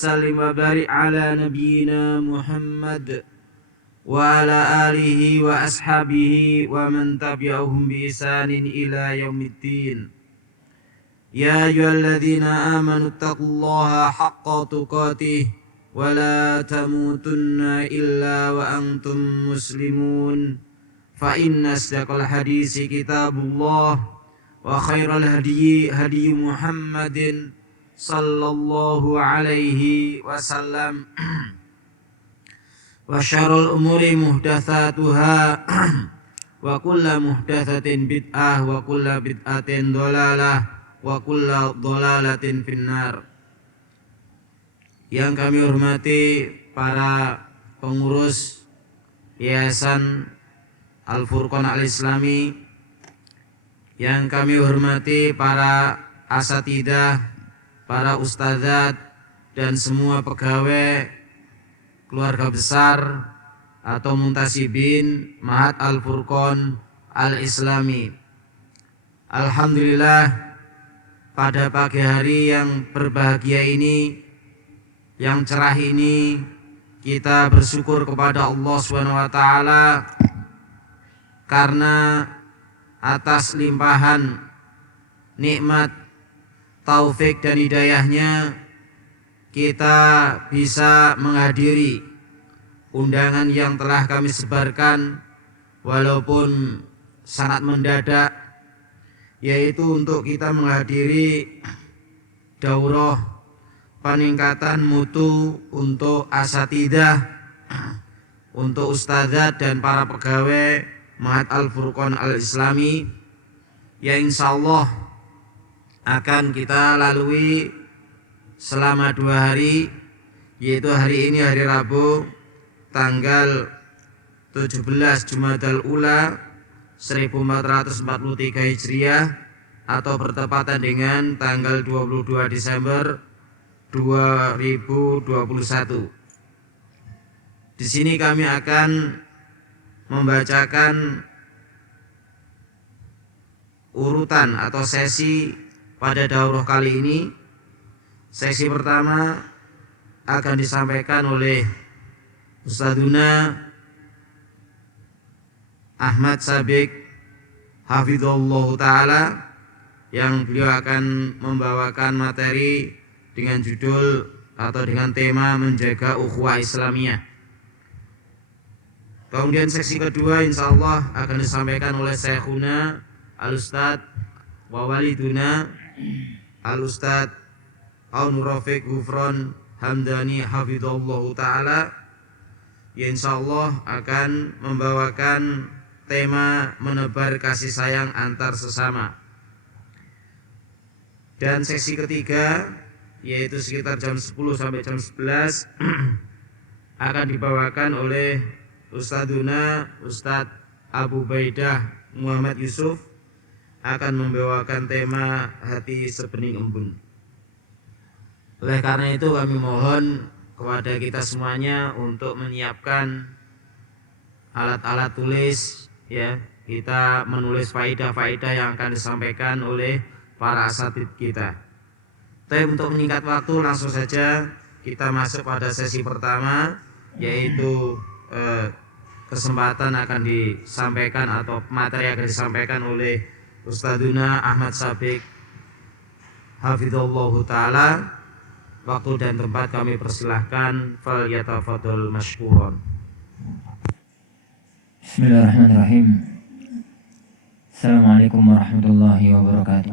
Salim wa barik ala nabiyyina Muhammad wa ala alihi wa ashabihi wa man tabi'ahum bi ihsanin ila yaumiddin. Ya ayyuhalladzina amanu taqullaha haqqa tuqatih wa la tamutunna illa wa antum muslimun. Fa inna asdaqal hadisi kitabullah wa khairal hadyi hadyi Muhammadin sallallahu alaihi wasallam wa syarrul umuri muhdatsatuha wa kullu muhdatsatin bid'ah wa kullu bid'atin dhalalah wa kullu dhalalatin finnar. Yang kami hormati para pengurus Yayasan Al-Furqan Al-Islami, yang kami hormati para asatidzah, para ustadzat dan semua pegawai keluarga besar atau muntasibin Ma'had Al-Furqan Al-Islami. Alhamdulillah, pada pagi hari yang berbahagia ini, yang cerah ini, kita bersyukur kepada Allah SWT karena atas limpahan nikmat, taufik dan hidayahnya kita bisa menghadiri undangan yang telah kami sebarkan walaupun sangat mendadak, yaitu untuk kita menghadiri daurah peningkatan mutu untuk asatidzah, untuk ustadzat dan para pegawai Ma'had Al-Furqan Al-Islami, yang insyaallah akan kita lalui selama 2 hari, yaitu hari ini hari Rabu tanggal 17 Jumadal Ula 1443 Hijriah atau bertepatan dengan tanggal 22 Desember 2021. Di sini kami akan membacakan urutan atau sesi pada daurah kali ini. Sesi pertama akan disampaikan oleh Ustadzuna Ahmad Sabik hafizallah ta'ala, yang beliau akan membawakan materi dengan judul atau dengan tema menjaga ukhuwah Islamiyah. Kemudian sesi kedua insyaallah akan disampaikan oleh Syekhuna Al-Ustadz wa waliduna Al-Ustadz Aunur Rafiq Gufron Hamdani hafizallahu ta'ala, yang insyaallah akan membawakan tema menebar kasih sayang antar sesama. Dan sesi ketiga, yaitu sekitar jam 10 sampai jam 11 akan dibawakan oleh Ustadzuna Ustadz Abu Baidah Muhammad Yusuf, akan membawakan tema hati sebening embun. Oleh karena itu kami mohon kepada kita semuanya untuk menyiapkan alat-alat tulis, ya, kita menulis faidah-faidah yang akan disampaikan oleh para asatidz kita. Tapi untuk menyingkat waktu, langsung saja kita masuk pada sesi pertama, yaitu kesempatan akan disampaikan atau materi akan disampaikan oleh Ustadzuna Ahmad Sabik hafizallahu ta'ala. Waktu dan tempat kami persilahkan, fal yatafadhal mashkuran. Bismillahirrahmanirrahim. Assalamualaikum warahmatullahi wabarakatuh.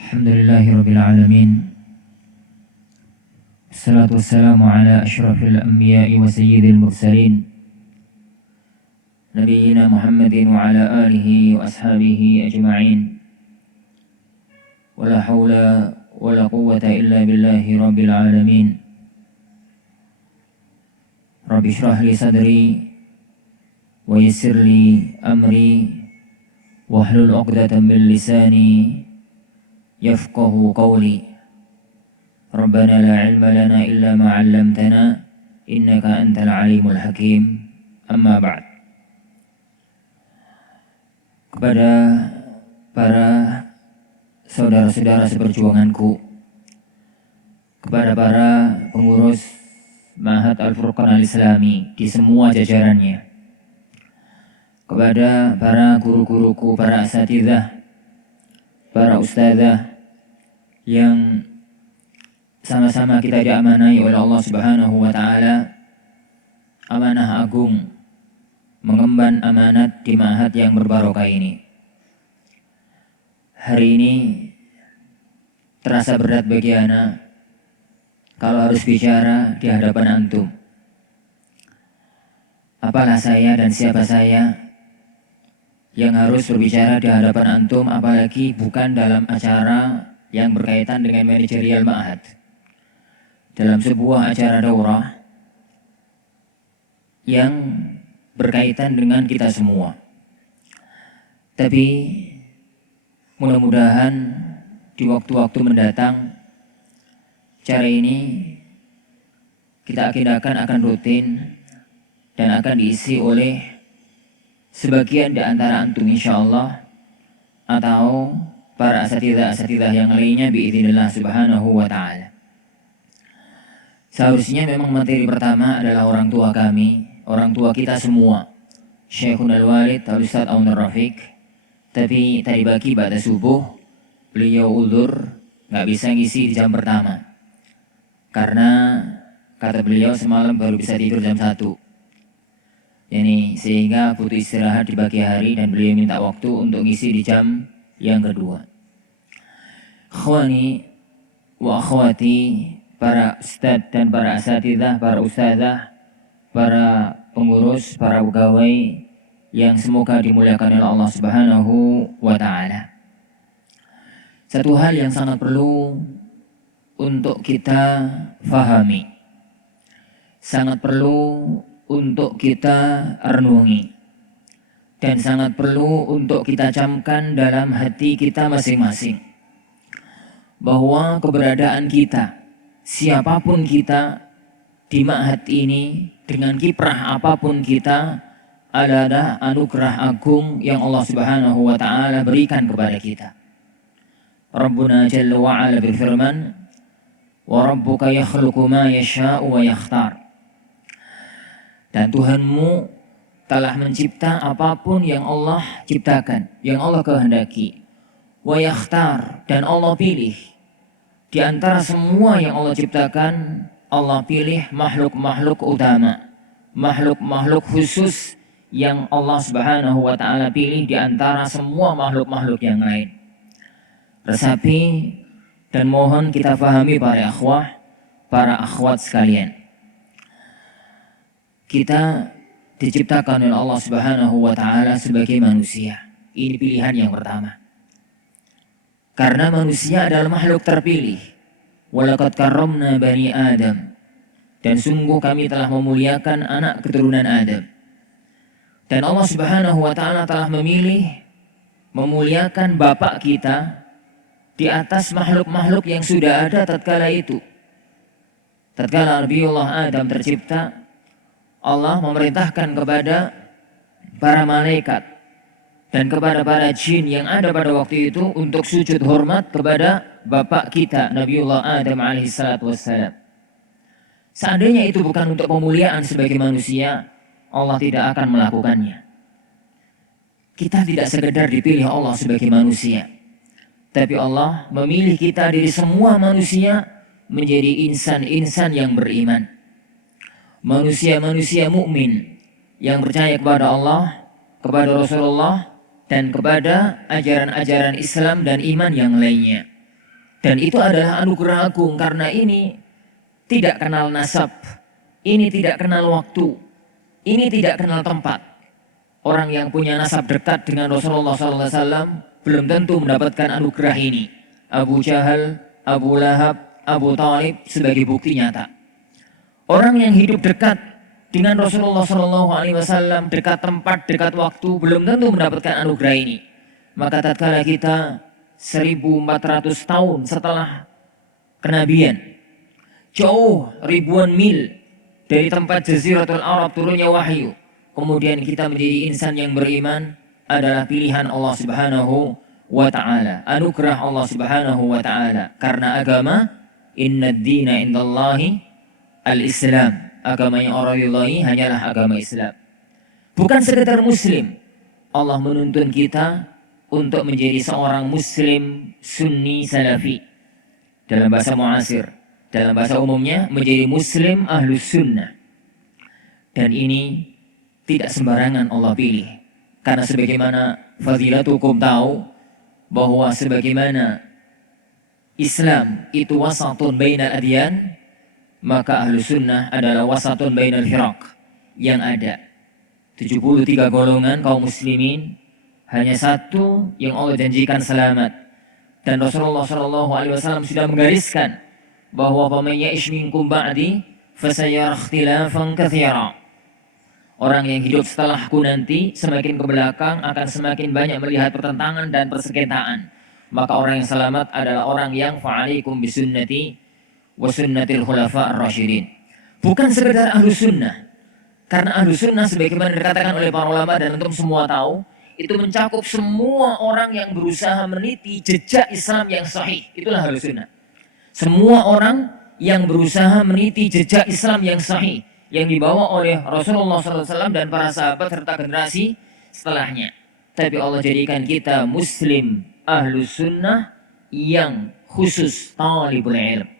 Alhamdulillahirabbil alamin. Assalatu wassalamu ala asyrafil anbiya'i wa sayyidil mursalin, nabiyyina Muhammadin wa ala alihi wa ashabihi ajma'in. Wala hawla wala quwwata illa billahi rabbil alamin. Rabbi shrah li sadri wa yassir li amri wahlul 'uqdatam min lisani yafqahu qawli. Rabbana la ilma lana illa ma 'allamtana innaka antal alimul hakim. Amma ba'd. Kepada para saudara-saudara seperjuanganku, kepada para pengurus Ma'had Al-Furqan Al-Islami di semua jajarannya, kepada para guru-guruku, para asatidzah, para ustadzah yang sama-sama kita diamanai oleh Allah Subhanahu wa taala, amanah agung mengemban amanat di ma'had yang berbarokah ini. Hari ini terasa berat bagi ana kalau harus bicara di hadapan antum. Apalah saya dan siapa saya yang harus berbicara di hadapan antum, apalagi bukan dalam acara yang berkaitan dengan manajerial ma'had. Dalam sebuah acara daurah yang berkaitan dengan kita semua. Tapi mudah-mudahan di waktu-waktu mendatang cara ini kita akan rutin dan akan diisi oleh sebagian di antara antum insyaallah, atau para asatidzah yang lainnya biidznillah subhanahu wa ta'ala. Seharusnya memang materi pertama adalah orang tua kami, orang tua kita semua, Syekhun Al-Walid Al-Ustadz Aun Rafiq. Tapi tadi pagi pada subuh beliau uzur nggak bisa ngisi di jam pertama, karena kata beliau semalam baru bisa tidur jam 1. Jadi sehingga butuh istirahat di pagi hari dan beliau minta waktu untuk ngisi di jam yang kedua. Ikhwani wa akhwati, para ustadz dan para asatidzah, para ustadzah, para pengurus, para pegawai yang semoga dimuliakan oleh Allah Subhanahu wa ta'ala. Satu hal yang sangat perlu untuk kita fahami, sangat perlu untuk kita renungi, dan sangat perlu untuk kita camkan dalam hati kita masing-masing, bahwa keberadaan kita, siapapun kita di ma'had ini, dengan kiprah apapun kita, adalah anugerah agung yang Allah Subhanahu wa ta'ala berikan kepada kita. Rabbuna Jalla wa'ala berfirman, wa rabbuka yakhluqu ma yasha'u wa yakhtar. Dan Tuhanmu telah mencipta apapun yang Allah ciptakan, yang Allah kehendaki. Wa yakhtar, dan Allah pilih. Di antara semua yang Allah ciptakan, Allah pilih makhluk-makhluk utama, makhluk-makhluk khusus yang Allah Subhanahu wa ta'ala pilih di antara semua makhluk-makhluk yang lain. Resapi dan mohon kita fahami para akhwah, para akhwat sekalian. Kita diciptakan oleh Allah Subhanahu wa ta'ala sebagai manusia. Ini pilihan yang pertama. Karena manusia adalah makhluk terpilih. Walaqad karramna bani Adam. Dan sungguh kami telah memuliakan anak keturunan Adam. Dan Allah Subhanahu wa ta'ala telah memilih memuliakan bapak kita di atas makhluk-makhluk yang sudah ada tatkala itu. Tatkala Nabiullah Adam tercipta, Allah memerintahkan kepada para malaikat dan kepada para jin yang ada pada waktu itu untuk sujud hormat kepada bapak kita Nabiullah Adam alaihissalatu wassalam. Seandainya itu bukan untuk pemuliaan sebagai manusia, Allah tidak akan melakukannya. Kita tidak sekedar dipilih Allah sebagai manusia, tapi Allah memilih kita dari semua manusia menjadi insan-insan yang beriman. Manusia-manusia mukmin yang percaya kepada Allah, kepada Rasulullah, dan kepada ajaran-ajaran Islam dan iman yang lainnya. Dan itu adalah anugerah agung, karena ini tidak kenal nasab, ini tidak kenal waktu, ini tidak kenal tempat. Orang yang punya nasab dekat dengan Rasulullah SAW belum tentu mendapatkan anugerah ini. Abu Jahal, Abu Lahab, Abu Talib sebagai bukti nyata. Orang yang hidup dekat dengan Rasulullah SAW, dekat tempat, dekat waktu, belum tentu mendapatkan anugerah ini. Maka tatkala kita 1400 tahun setelah kenabian, jauh ribuan mil dari tempat Jaziratul Arab turunnya wahyu, kemudian kita menjadi insan yang beriman, adalah pilihan Allah Subhanahu wa ta'ala, anugerah Allah Subhanahu wa ta'ala. Karena agama Inna ad-dina indallahi al-Islam. Agama yang Allah ridhai hanyalah agama Islam. Bukan sekedar muslim. Allah menuntun kita untuk menjadi seorang muslim sunni salafi. Dalam bahasa muasir, dalam bahasa umumnya menjadi muslim ahlus sunnah. Dan ini tidak sembarangan Allah pilih. Karena sebagaimana fadilatukum tahu bahwa sebagaimana Islam itu wasatun bainal adyan, maka ahlu sunnah adalah wasatun bainal firaq. Yang ada 73 golongan kaum muslimin, hanya satu yang Allah janjikan selamat. Dan Rasulullah SAW sudah menggariskan bahwa faman ya'ish minkum ba'di fasayara ikhtilafan katsira. Orang yang hidup setelahku nanti semakin ke belakang akan semakin banyak melihat pertentangan dan persengketaan. Maka orang yang selamat adalah orang yang fa'alaikum bisunnati wa sunnatil khulafa ar-rasyidin. Bukan sekedar ahlu sunnah. Karena ahlu sunnah sebagaimana dikatakan oleh para ulama dan antum semua tahu, itu mencakup semua orang yang berusaha meniti jejak Islam yang sahih. Itulah ahlu sunnah. Semua orang yang berusaha meniti jejak Islam yang sahih yang dibawa oleh Rasulullah SAW dan para sahabat serta generasi setelahnya. Tapi Allah jadikan kita muslim ahlu sunnah yang khusus talibul ilm,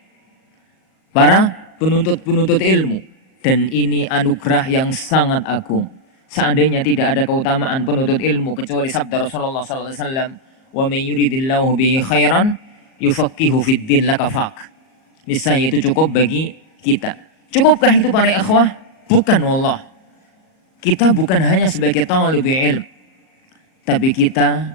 para penuntut ilmu. Dan ini anugerah yang sangat agung. Seandainya tidak ada keutamaan penuntut ilmu kecuali sabda Rasulullah SAW, wa man yuridillahu bihi khairan yufaqihu fid din lakafak. Niscaya itu cukup bagi kita. Cukupkah itu para ikhwah? Bukan, wallah. Kita bukan hanya sebagai talibul ilm, tapi kita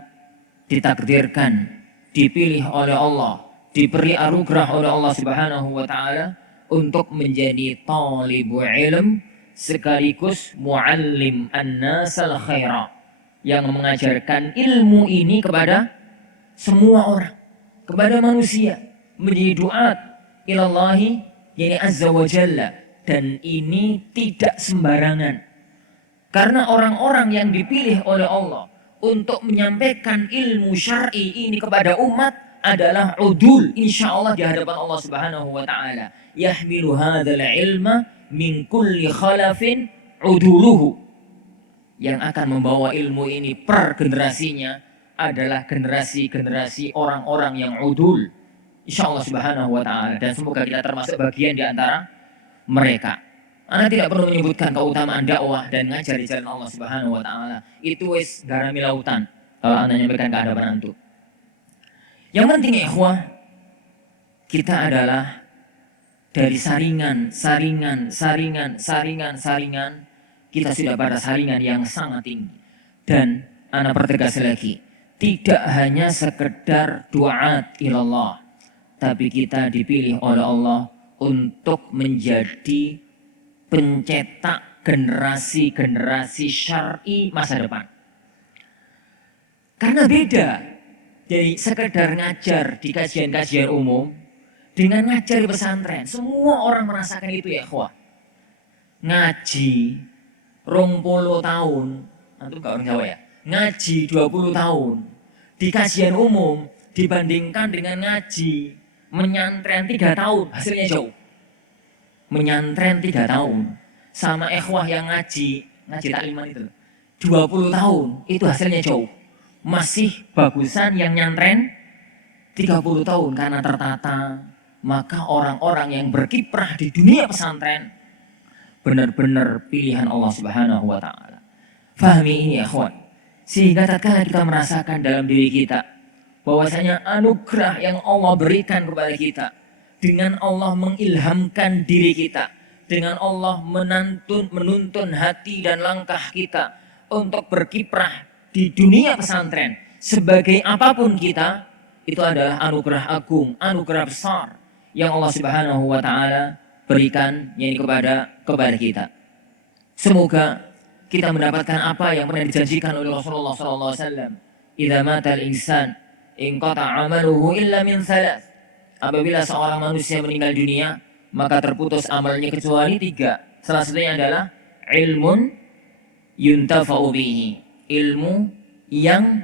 ditakdirkan, dipilih oleh Allah, diberi anugerah oleh Allah Subhanahu wa taala untuk menjadi talibul ilm sekaligus muallim an-nasal khaira, yang mengajarkan ilmu ini kepada semua orang, kepada manusia, menjadi duat ilallahi yani azza wa jalla. Dan ini tidak sembarangan, karena orang-orang yang dipilih oleh Allah untuk menyampaikan ilmu syar'i ini kepada umat adalah udul, insya Allah di hadapan Allah Subhanahu wa taala. Yahmilu hadzal ilma min kulli khalafin uduluhu. Yang akan membawa ilmu ini per generasinya adalah generasi-generasi orang-orang yang udul, insya Allah Subhanahu wa taala. Dan semoga kita termasuk bagian di antara mereka. Anda tidak perlu menyebutkan keutamaan dakwah dan ngajar di jalan Allah Subhanahu wa taala. Itu wis garami lautan kalau Anda menyampaikan ke hadapan antum. Yang penting ikhwah, kita adalah dari saringan, kita sudah pada saringan yang sangat tinggi. Dan Anda pertegas lagi, tidak hanya sekedar duat ilallah, tapi kita dipilih oleh Allah untuk menjadi pencetak generasi-generasi syar'i masa depan. Karena beda dari sekedar ngajar di kajian-kajian umum dengan ngajar di pesantren. Semua orang merasakan itu ya ikhwah. Ngaji 20 tahun, antum gak orang Jawa ya? Ngaji 20 tahun di kajian umum dibandingkan dengan ngaji menyantren 3 tahun, hasilnya jauh. Menyantren 3 tahun sama ikhwah yang ngaji takliman itu 20 tahun, itu hasilnya jauh. Masih bagusan yang nyantren 30 tahun karena tertata. Maka orang-orang yang berkiprah di dunia pesantren benar-benar pilihan Allah Subhanahu wa taala. Fahami ini ya ikhwan. Sehingga tatkala kita merasakan dalam diri kita bahwasanya anugerah yang Allah berikan kepada kita, dengan Allah mengilhamkan diri kita, dengan Allah menuntun hati dan langkah kita untuk berkiprah di dunia pesantren sebagai apapun kita, itu adalah anugerah agung, anugerah besar yang Allah Subhanahu wa taala berikan yakni kepada kita. Semoga kita mendapatkan apa yang pernah dijanjikan oleh Rasulullah sallallahu alaihi wasallam. Idza matal insan inqata 'amaluhu illa min thalath. Apabila seorang manusia meninggal dunia, maka terputus amalnya kecuali 3. Salah satunya adalah ilmun yuntafa'u bihi, ilmu yang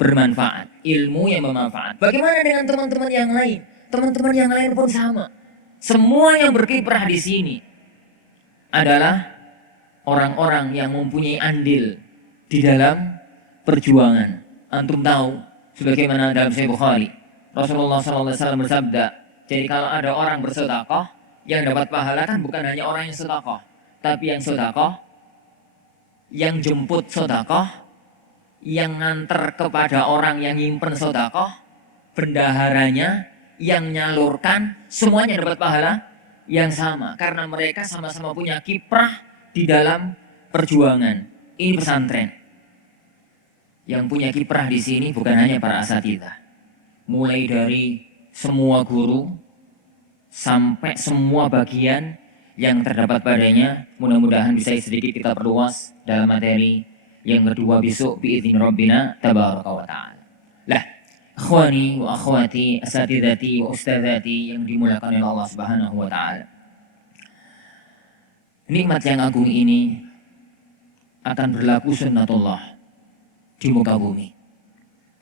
bermanfaat, ilmu yang bermanfaat. Bagaimana dengan teman-teman yang lain? Teman-teman yang lain pun sama. Semua yang berkiprah di sini adalah orang-orang yang mempunyai andil di dalam perjuangan. Antum tahu, sebagaimana dalam Sahih Bukhari, Rasulullah SAW bersabda, jadi kalau ada orang bersedekah, yang dapat pahala kan bukan hanya orang yang sedekah, tapi yang sedekah, yang jemput sedekah, yang nganter kepada orang yang nyimpen sedekah, bendaharanya, yang nyalurkan, semuanya dapat pahala yang sama karena mereka sama-sama punya kiprah di dalam perjuangan. Ini pesantren. Yang punya kiprah di sini bukan hanya para asatidzah, mulai dari semua guru sampai semua bagian yang terdapat padanya. Mudah-mudahan bisa sedikit kita perluas dalam materi yang kedua besok biidzin rabbina tabaraka wa ta'ala. Lah, ikhwani wa akhwati, asatidati wa ustadzati yang dimuliakan oleh Allah Subhanahu wa taala. Nikmat yang agung ini akan berlaku sunnatullah di muka bumi.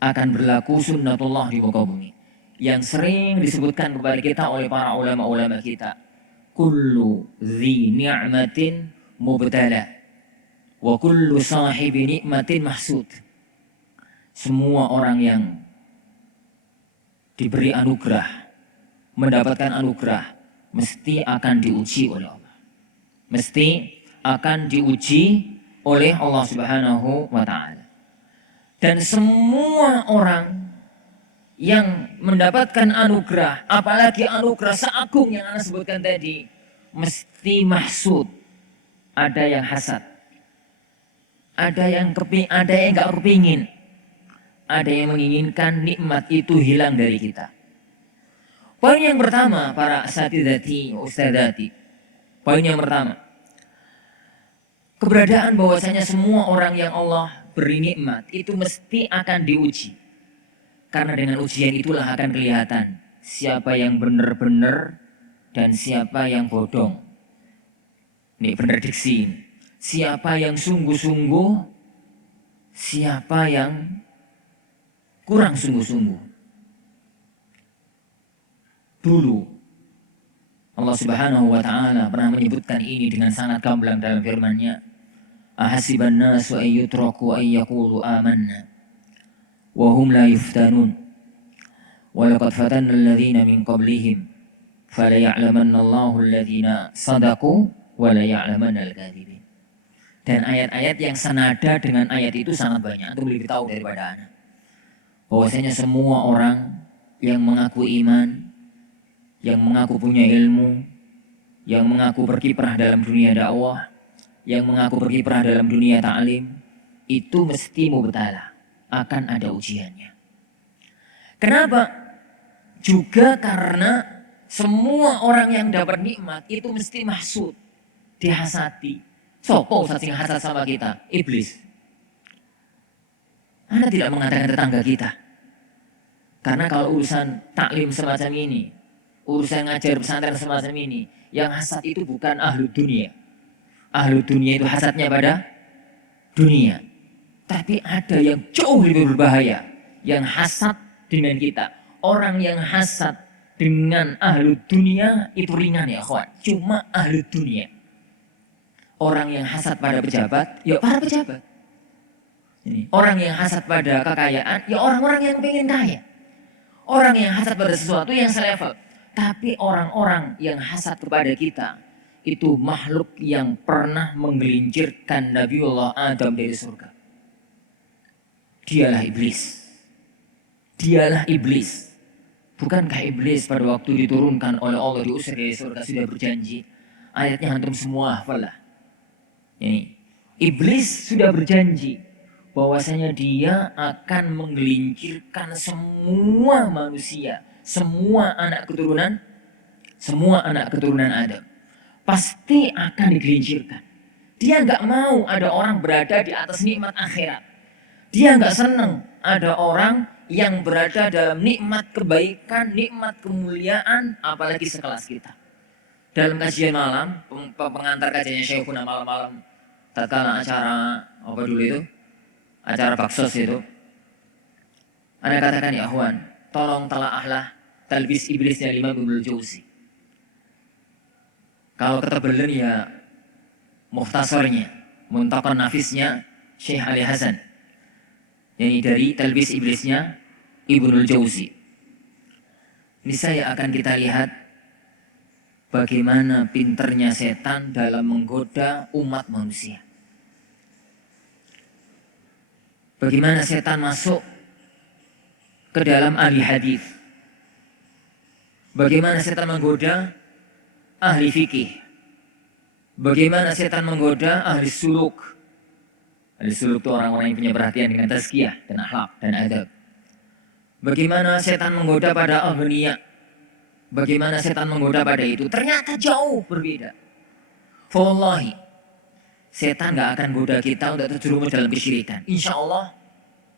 Akan berlaku sunnatullah di muka bumi. Yang sering disebutkan kepada kita oleh para ulama-ulama kita. Kullu dhi ni'matin mubtala wa kullu sahibi nikmatin mahsud. Semua orang yang diberi anugerah, mendapatkan anugerah, mesti akan diuji oleh Allah. Mesti akan diuji oleh Allah Subhanahu wa ta'ala. Dan semua orang yang mendapatkan anugerah, apalagi anugerah seagung yang Anda sebutkan tadi, mesti mahsud. Ada yang hasad, ada yang nggak kepingin, ada yang menginginkan nikmat itu hilang dari kita. Poin yang pertama, para asatidati, ustadzati. Poin yang pertama, keberadaan bahwasanya semua orang yang Allah beri nikmat itu mesti akan diuji. Karena dengan ujian itulah akan kelihatan siapa yang benar-benar dan siapa yang bodong. Ini benar diksi. Siapa yang sungguh-sungguh, siapa yang kurang sungguh-sungguh. Dulu Allah Subhanahu wa ta'ala pernah menyebutkan ini dengan sangat gamblang dalam firman-Nya. Ahasiban nasu ay yutraku ay yaqulu amanna wa hum la yuftanun wa laqad fatanna alladhina min qablihim fala ya'lamanna Allahu alladhina sadaqu wa la ya'lamanna al-kadhibin. Dan ayat-ayat yang senada dengan ayat itu sangat banyak. Itu lebih tahu daripada anak. Bahwasanya semua orang yang mengaku iman, yang mengaku punya ilmu, yang mengaku berkiprah dalam dunia dakwah, yang mengaku berkiprah dalam dunia ta'lim, itu mesti mubtalah, akan ada ujiannya. Kenapa? Juga karena semua orang yang dapat nikmat itu mesti mahsud, dihasati. Sopo sing hasad sama kita? Iblis. Anda tidak mengatakan tetangga kita. Karena kalau urusan taklim semacam ini, urusan ngajar pesantren semacam ini, yang hasad itu bukan ahlu dunia. Ahlu dunia itu hasadnya pada dunia. Tapi ada yang jauh lebih berbahaya, yang hasad dengan kita. Orang yang hasad dengan ahlu dunia itu ringan ya kawan. Cuma ahlu dunia. Orang yang hasad pada pejabat, ya para pejabat. Orang yang hasad pada kekayaan, ya orang-orang yang pengen kaya. Orang yang hasad pada sesuatu yang selevel. Tapi orang-orang yang hasad kepada kita, itu makhluk yang pernah menggelincirkan Nabiullah Adam dari surga. Dialah iblis. Dialah iblis. Bukankah iblis pada waktu diturunkan oleh Allah diusir dari surga sudah berjanji? Ayatnya antum semua hafal lah. Ini iblis sudah berjanji bahwasanya dia akan menggelincirkan semua manusia, semua anak keturunan Adam. Pasti akan digelincirkan. Dia nggak mau ada orang berada di atas nikmat akhirat. Dia nggak senang ada orang yang berada dalam nikmat kebaikan, nikmat kemuliaan, apalagi sekelas kita. Dalam kajian malam, pengantar kajiannya Syekhuna malam-malam, tatkala acara apa dulu itu, acara baksos itu, Anda katakan ya Ahwan, tolong telaahlah talbis iblisnya Imam Ibnul Jauzi. Kalau ketebalan ya mukhtasarnya, Muntaqa Nafisnya Syekh Ali Hasan. Ini dari Talbis Iblisnya Ibnul Jauzi. Ini saya akan kita lihat bagaimana pinternya setan dalam menggoda umat manusia. Bagaimana setan masuk ke dalam ahli hadis. Bagaimana setan menggoda ahli fikih. Bagaimana setan menggoda ahli suluk. Ahli suluk itu orang-orang yang punya perhatian dengan tazkiyah dan akhlak dan adab. Bagaimana setan menggoda pada aghnia. Bagaimana setan menggoda pada itu. Ternyata jauh berbeda. Wallahi, setan gak akan goda kita untuk terjerumus dalam kesyirikan. Insya Allah,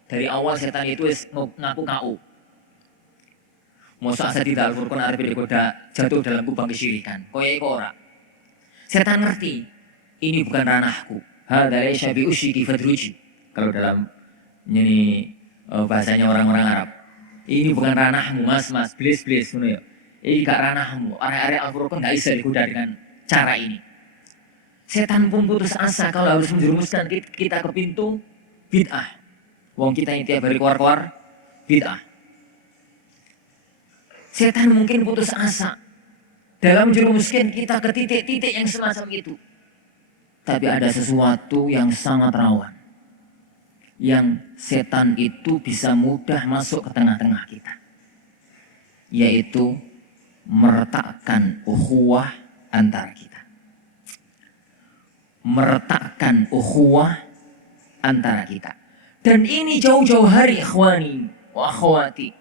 dari awal setan itu ngaku KU. Masa asa tidak Al-Furqan arep digoda jatuh dalam lubang kesyirikan. Koyai kok ora. Setan ngerti, ini bukan ranahku. Hadza laysa bi usyiki fadruji. Kalau dalam ini bahasanya orang-orang Arab. Ini bukan ranahmu, mas, please, ngono ya. Ini gak ranahmu. Arek-arek Al-Furqan gak bisa digoda dengan cara ini. Setan pun putus asa kalau harus menjerumuskan kita ke pintu bid'ah. Wong kita yang tiap hari keluar-keluar bid'ah. Setan mungkin putus asa dalam menjerumuskan kita ke titik-titik yang semacam itu. Tapi ada sesuatu yang sangat rawan. Yang setan itu bisa mudah masuk ke tengah-tengah kita. Yaitu meretakkan ukhuwah antara kita. Meretakkan ukhuwah antara kita. Dan ini jauh-jauh hari ikhwani wa akhwati.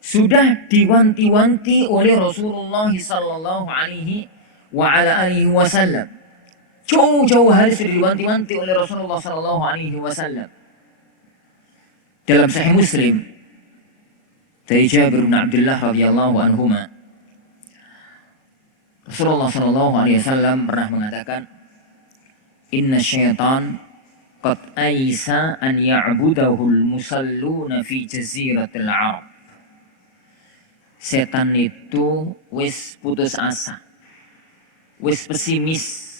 Sudah diwanti-wanti oleh Rasulullah sallallahu alaihi wa ala alihi wasallam. Jauh-jauh hari sudah diwanti-wanti oleh Rasulullah sallallahu alaihi wasallam. Dalam Sahih Muslim dari Jabir bin Abdullah radhiyallahu anhuma, Rasulullah sallallahu alaihi wasallam pernah mengatakan, "Inna syaitan qad aisa an ya'budahu al-musalluna fi jaziratil Arab." Setan itu wis putus asa, wis pesimis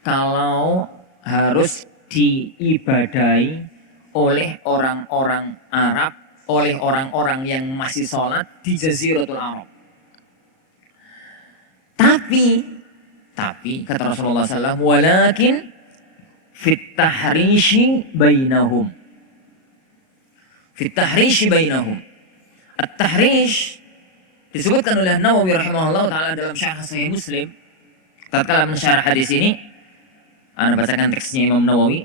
kalau harus diibadai oleh orang-orang Arab, oleh orang-orang yang masih sholat di Jaziratul Arab. Tapi kata Rasulullah SAW, walakin fit tahrishi bainahum. Fit tahrishi bainahum. At-tahrish disebutkan oleh Nawawi rahimahullah ta'ala dalam syarah Sahih Muslim. Tatkala mensyarah hadis ini, Anda bacakan teksnya Imam Nawawi.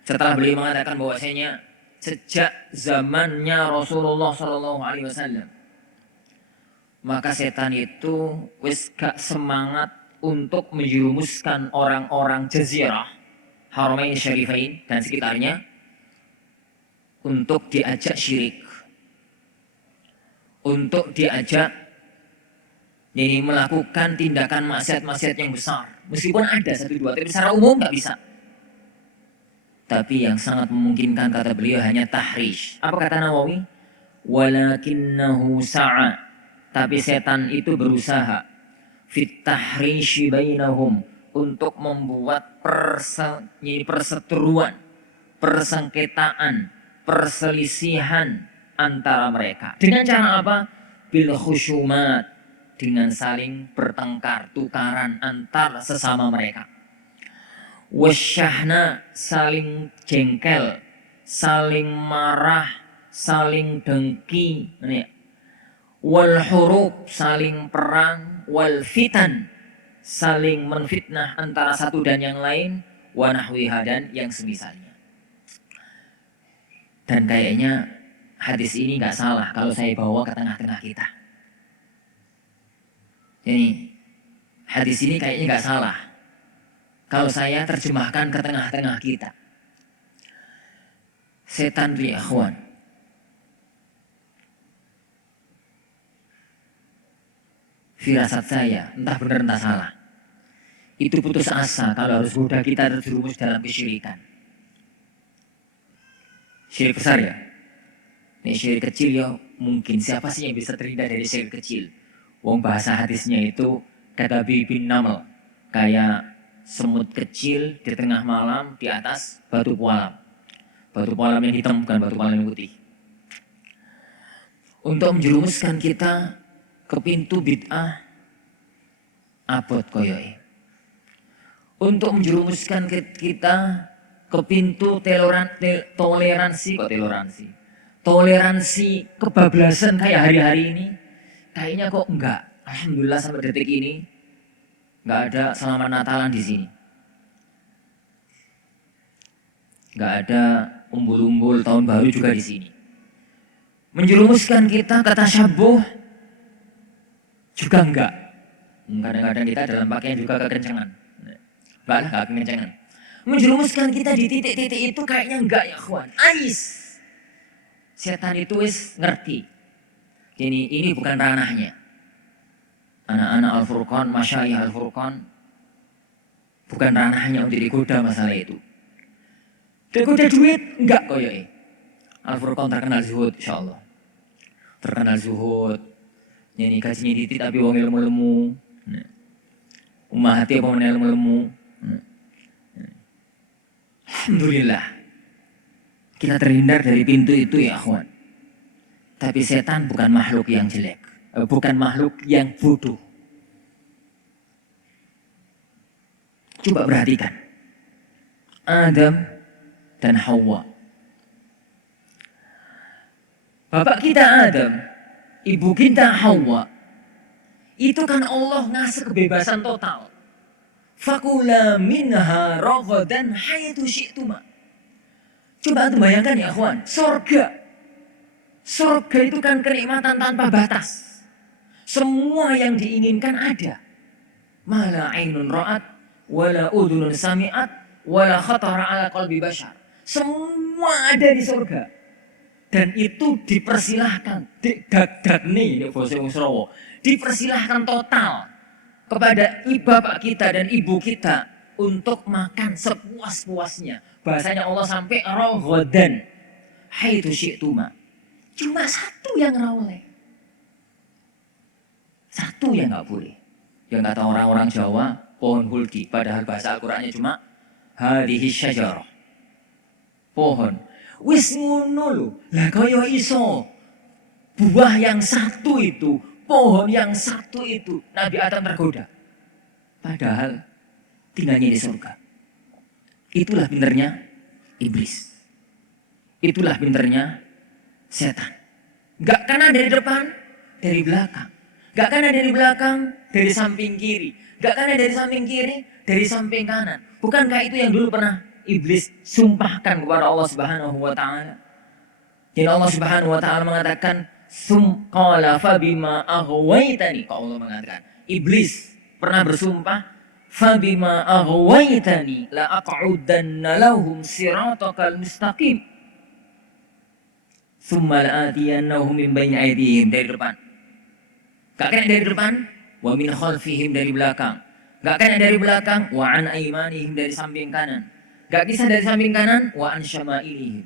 Setelah beliau mengatakan bahwasanya sejak zamannya Rasulullah SAW, maka setan itu wis gak semangat untuk menjerumuskan orang-orang Jazirah, Haramain Syarifain dan sekitarnya untuk diajak syirik, untuk diajak jadi melakukan tindakan maksiat-maksiat yang besar. Meskipun ada satu dua, tapi secara umum nggak bisa. Tapi yang sangat memungkinkan kata beliau hanya tahrish. Apa kata Nawawi? Walakinnahu sa'a. Tapi setan itu berusaha fit tahrishi bainahum, untuk membuat perseteruan, persengketaan, perselisihan antara mereka. Dengan cara apa? Bil khusyumat, dengan saling bertengkar, tukaran antar sesama mereka. Wasyahna, saling jengkel, saling marah, saling dengki. Wal hurub, saling perang. Wal fitan, saling menfitnah antara satu dan yang lain. Wa nahwiha, dan yang semisalnya. Dan kayaknya hadis ini gak salah kalau saya bawa ke tengah-tengah kita. Jadi hadis ini kayaknya gak salah kalau saya terjemahkan ke tengah-tengah kita. Setan li akhwan, firasat saya entah benar entah salah, itu putus asa kalau harus goda kita terjerumus dalam kesyirikan. Syirik besar ya. Ini syirik kecil ya mungkin siapa sih yang bisa terhindar dari syirik kecil. Wong bahasa hadisnya itu kata bin naml, kayak semut kecil di tengah malam di atas batu pualam. Batu pualam yang hitam, bukan batu pualam yang putih. Untuk menjerumuskan kita ke pintu bid'ah abot koyoi. Untuk menjerumuskan kita ke pintu toleransi kebablasan kayak hari-hari ini, kayaknya kok enggak. Alhamdulillah sampai detik ini enggak ada selamat Natalan di sini. Enggak ada umbul-umbul tahun baru juga di sini. Menjerumuskan kita ke tasyabuh juga enggak. Kadang-kadang kita dalam pakaian juga kekencangan. Enggak kekencangan. Menjerumuskan kita di titik-titik itu kayaknya enggak ya kawan. Ais. Setan itu wis ngerti. Ini bukan ranahnya. Anak-anak Al-Furqan, masyayikh Al-Furqan, bukan ranahnya untuk digoda masalah itu. Digoda duit enggak koyoi. Al-Furqan terkenal zuhud insyaallah. Terkenal zuhud. Nyanyi gajinya titik tapi wong ilmu-ilmu. Umah hati apa ilmu-ilmu. Alhamdulillah. Kita terhindar dari pintu itu ya akhwan. Tapi setan bukan makhluk yang jelek. Bukan makhluk yang bodoh. Coba perhatikan. Adam dan Hawa. Bapak kita Adam, ibu kita Hawa. Itu kan Allah ngasih kebebasan total. Fakula minha raghadan haythu syi'tuma. Coba antum bayangkan ya akhwan, surga. Surga itu kan kenikmatan tanpa batas. Semua yang diinginkan ada. Mala ainun ra'at, wala udhunun sami'at, wala khatara ala qalbi bashar. Semua ada di surga. Dan itu dipersilahkan, dipersilahkan total kepada bapak kita dan ibu kita untuk makan sepuas-puasnya. Bahasanya Allah sampai raghadan haitsu syi'tuma. Cuma satu yang boleh. Satu yang nggak boleh. Yang kata orang-orang Jawa, pohon huldi. Padahal bahasa Al-Qur'annya cuma hadhihi syajarah. Pohon. Wis ngono lho. Lah kaya iso buah yang satu itu, pohon yang satu itu Nabi Adam tergoda. Padahal tinggalnya di surga. Itulah pinternya iblis. Itulah pinternya setan. Gak kanan dari depan, dari belakang. Gak kanan dari belakang, dari samping kiri. Gak kanan dari samping kiri, dari samping kanan. Bukankah itu yang dulu pernah iblis sumpahkan kepada Allah Subhanahu wa taala? Dan Allah Subhanahu wa taala mengatakan qala fabima aghwaytani. Allah mengatakan, iblis pernah bersumpah, fabima aghwaytani la aq'udanna lahum siratakal mustaqim. Tsumma la'atiyannahum min bayni aydihim, dari depan. Gak kena dari depan, wa min khalfihim, dari belakang. Gak kena dari belakang, wa an aymanihim, dari samping kanan. Gak bisa dari samping kanan, wa an syama'ilihim.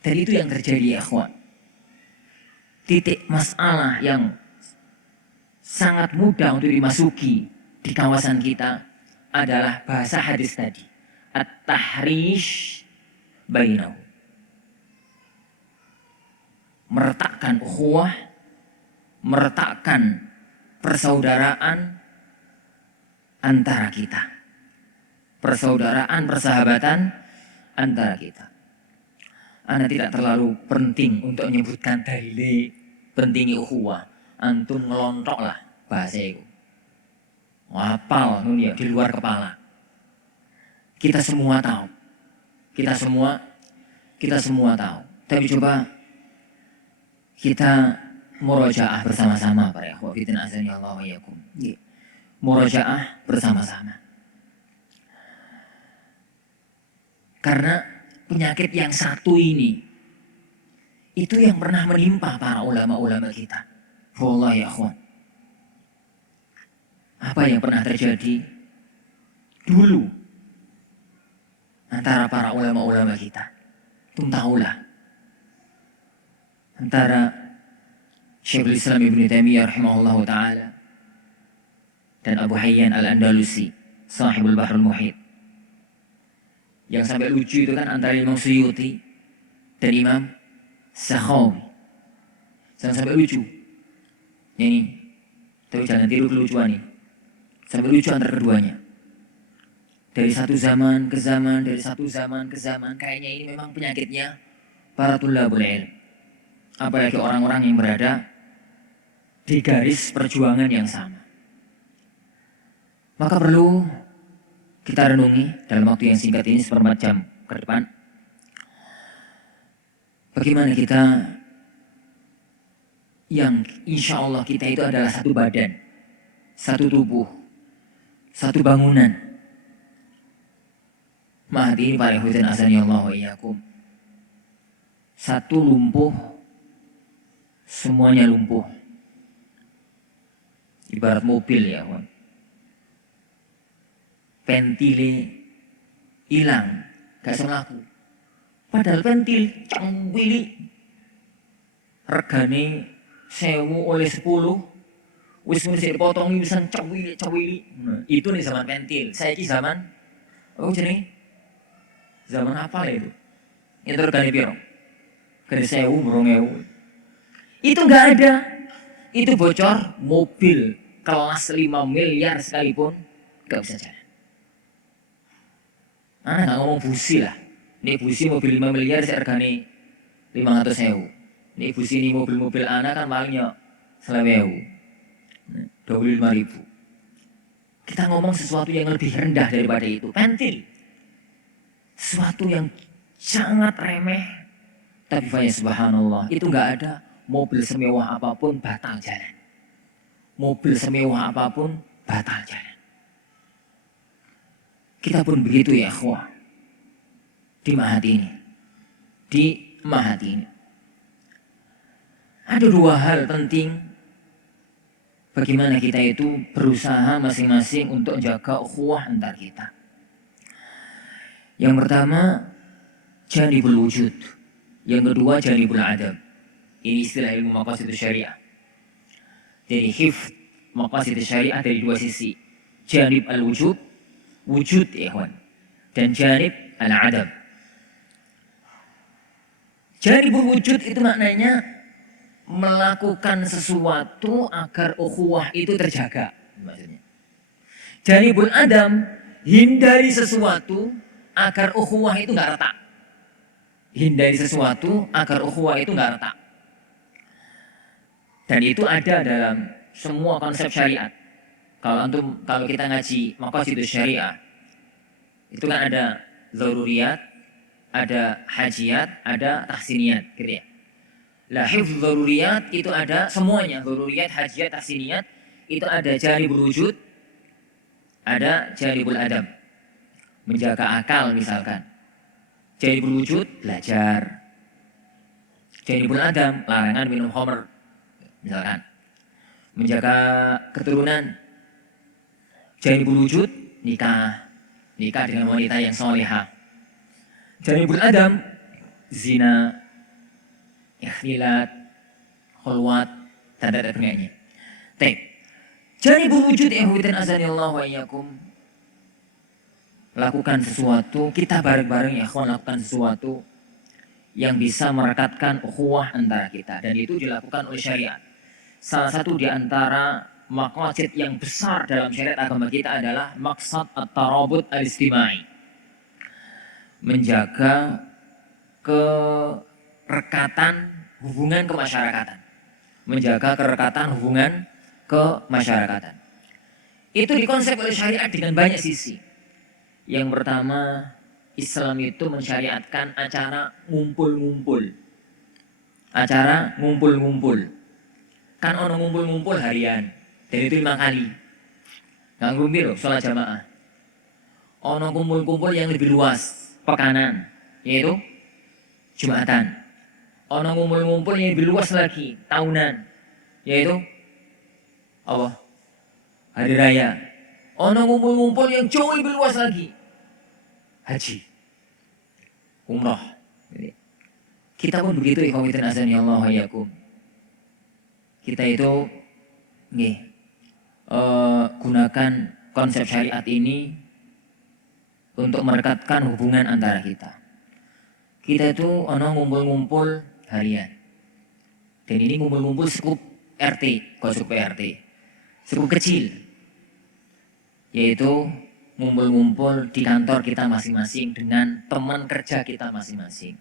Dan itu yang terjadi ya akhwan. Titik masalah yang sangat mudah untuk dimasuki di kawasan kita adalah bahasa hadis tadi. At-tahrish bainahu. Meretakkan ukhuwah, meretakkan persaudaraan antara kita. Persaudaraan, persahabatan antara kita. Anda tidak terlalu penting untuk menyebutkan dalil pentingnya ukhuwah. Antum ngelontok lah bahasa itu. Wapal ya, di luar kepala. Kita semua tahu. Kita semua tahu. Tapi coba kita murojaah bersama-sama para ikhwah fillah azani Allah wa iyyakum. Murojaah bersama-sama. Karena penyakit yang satu ini itu yang pernah menimpa para ulama-ulama kita. Wallahi ya akhwan. Apa yang pernah terjadi dulu antara para ulama-ulama kita? Tum tahulah. Antara Syekhul Islam Ibnu Taimiyah rahimahullahu taala dan Abu Hayyan Al-Andalusi sahibul Bahrul Muhit. Yang sampai lucu itu kan antara Imam Suyuti dan Imam Sakhawi. Yang sampai lucu. Ini, tapi jangan tiru kelucuan nih. Sampai lucu antara keduanya. Dari satu zaman ke zaman, dari satu zaman ke zaman. Kayaknya ini memang penyakitnya para tulabul ilm. Apalagi orang-orang yang berada di garis perjuangan yang sama. Maka perlu kita renungi dalam waktu yang singkat ini 1/4 jam ke depan. Bagaimana kita yang insya Allah kita itu adalah satu badan, satu tubuh, satu bangunan. Mahdi para ikhwan azani Allah wa iyyakum. Satu lumpuh, semuanya lumpuh. Ibarat mobil ya, kawan. Pentile hilang, gak bisa ngaku. Padahal pentil cangwili regane 1.000 oleh 10 wis mesti dipotongi wisan cawili. Nah, itu nih zaman pentil. Saiki zaman jenenge zaman apa lah itu? Itu regane piro? Regane 1.000, 2.000. Itu enggak ada. Itu bocor mobil kelas 5 miliar sekalipun enggak bisa jalan. Nggak ngomong busi lah. Ini busi mobil 5 miliar regane 500.000. Ini busi ini mobil-mobil anak kan palingnya 20.000. 25.000. Kita ngomong sesuatu yang lebih rendah daripada itu. Pentil. Sesuatu yang sangat remeh. Tapi ya subhanallah, itu nggak ada mobil semewah apapun batal jalan. Mobil semewah apapun batal jalan. Kita pun begitu ya akhwah. Di Mahat ini. Di Mahat ini. Ada 2 hal penting bagaimana kita itu berusaha masing-masing untuk jaga ukhuwah antar kita. Yang pertama, janibul wujud. Yang kedua, janibul adam. Ini istilah ilmu maqasidus syariah. Jadi hifz maqasidus syariah dari 2 sisi. Janib al-wujud, wujud ikhwan. Dan janib al-adam. Janibul wujud itu maknanya melakukan sesuatu agar ukhuwah itu terjaga. Maksudnya. Janibul adam, hindari sesuatu agar ukhuwah itu nggak retak. Hindari sesuatu agar ukhuwah itu nggak retak. Dan itu ada dalam semua konsep syariat. Kalau kita ngaji maqasidus syariah, itu kan ada dzaruriyat, ada hajiyat, ada tahsiniyat, gitu ya. Lah hifz dzaruriyat itu ada semuanya, dzaruriyat, hajiyat, tahsiniyat, itu ada janibul wujud, ada janibul adam. Menjaga akal misalkan. Janibul wujud belajar. Janibul adam larangan minum khamr misalkan. Menjaga keturunan. Janibul wujud nikah dengan wanita yang salihah. Janibul adam zina, ikhtilat, khulwat, dan sebagainya. Janibul wujud ihwatan azanillahu wa iyyakum. Lakukan sesuatu, kita bareng-bareng ya kawan, lakukan sesuatu yang bisa merekatkan ukhuwah antara kita, dan itu dilakukan oleh syariat. Salah satu di antara maqasid yang besar dalam syariat agama kita adalah maqsad at-tarabut al-istimai. Menjaga kerekatan hubungan kemasyarakatan. Menjaga kerekatan hubungan kemasyarakatan. Itu dikonsep oleh syariat dengan banyak sisi. Yang pertama, Islam itu mensyariatkan acara ngumpul-ngumpul. Acara ngumpul-ngumpul. Kan ono ngumpul-ngumpul harian. Dan itu 5 kali. Nganggo piro sholat jamaah. Ono kumpul-kumpul yang lebih luas, pekanan, yaitu Jumatan. Ono ngumpul-ngumpul yang lebih luas lagi, tahunan, yaitu apa? Hari raya. Ono ngumpul-ngumpul yang jauh lebih luas lagi, haji, umrah. Kita pun begitu, ikhwanitin azani Allah wa iyyakum. kita itu nggih gunakan konsep syariat ini untuk merekatkan hubungan antara kita. Kita itu ngumpul-ngumpul harian. Dan ini ngumpul-ngumpul skup RT, kok skup RT. Skup kecil. Yaitu ngumpul-ngumpul di kantor kita masing-masing dengan teman kerja kita masing-masing.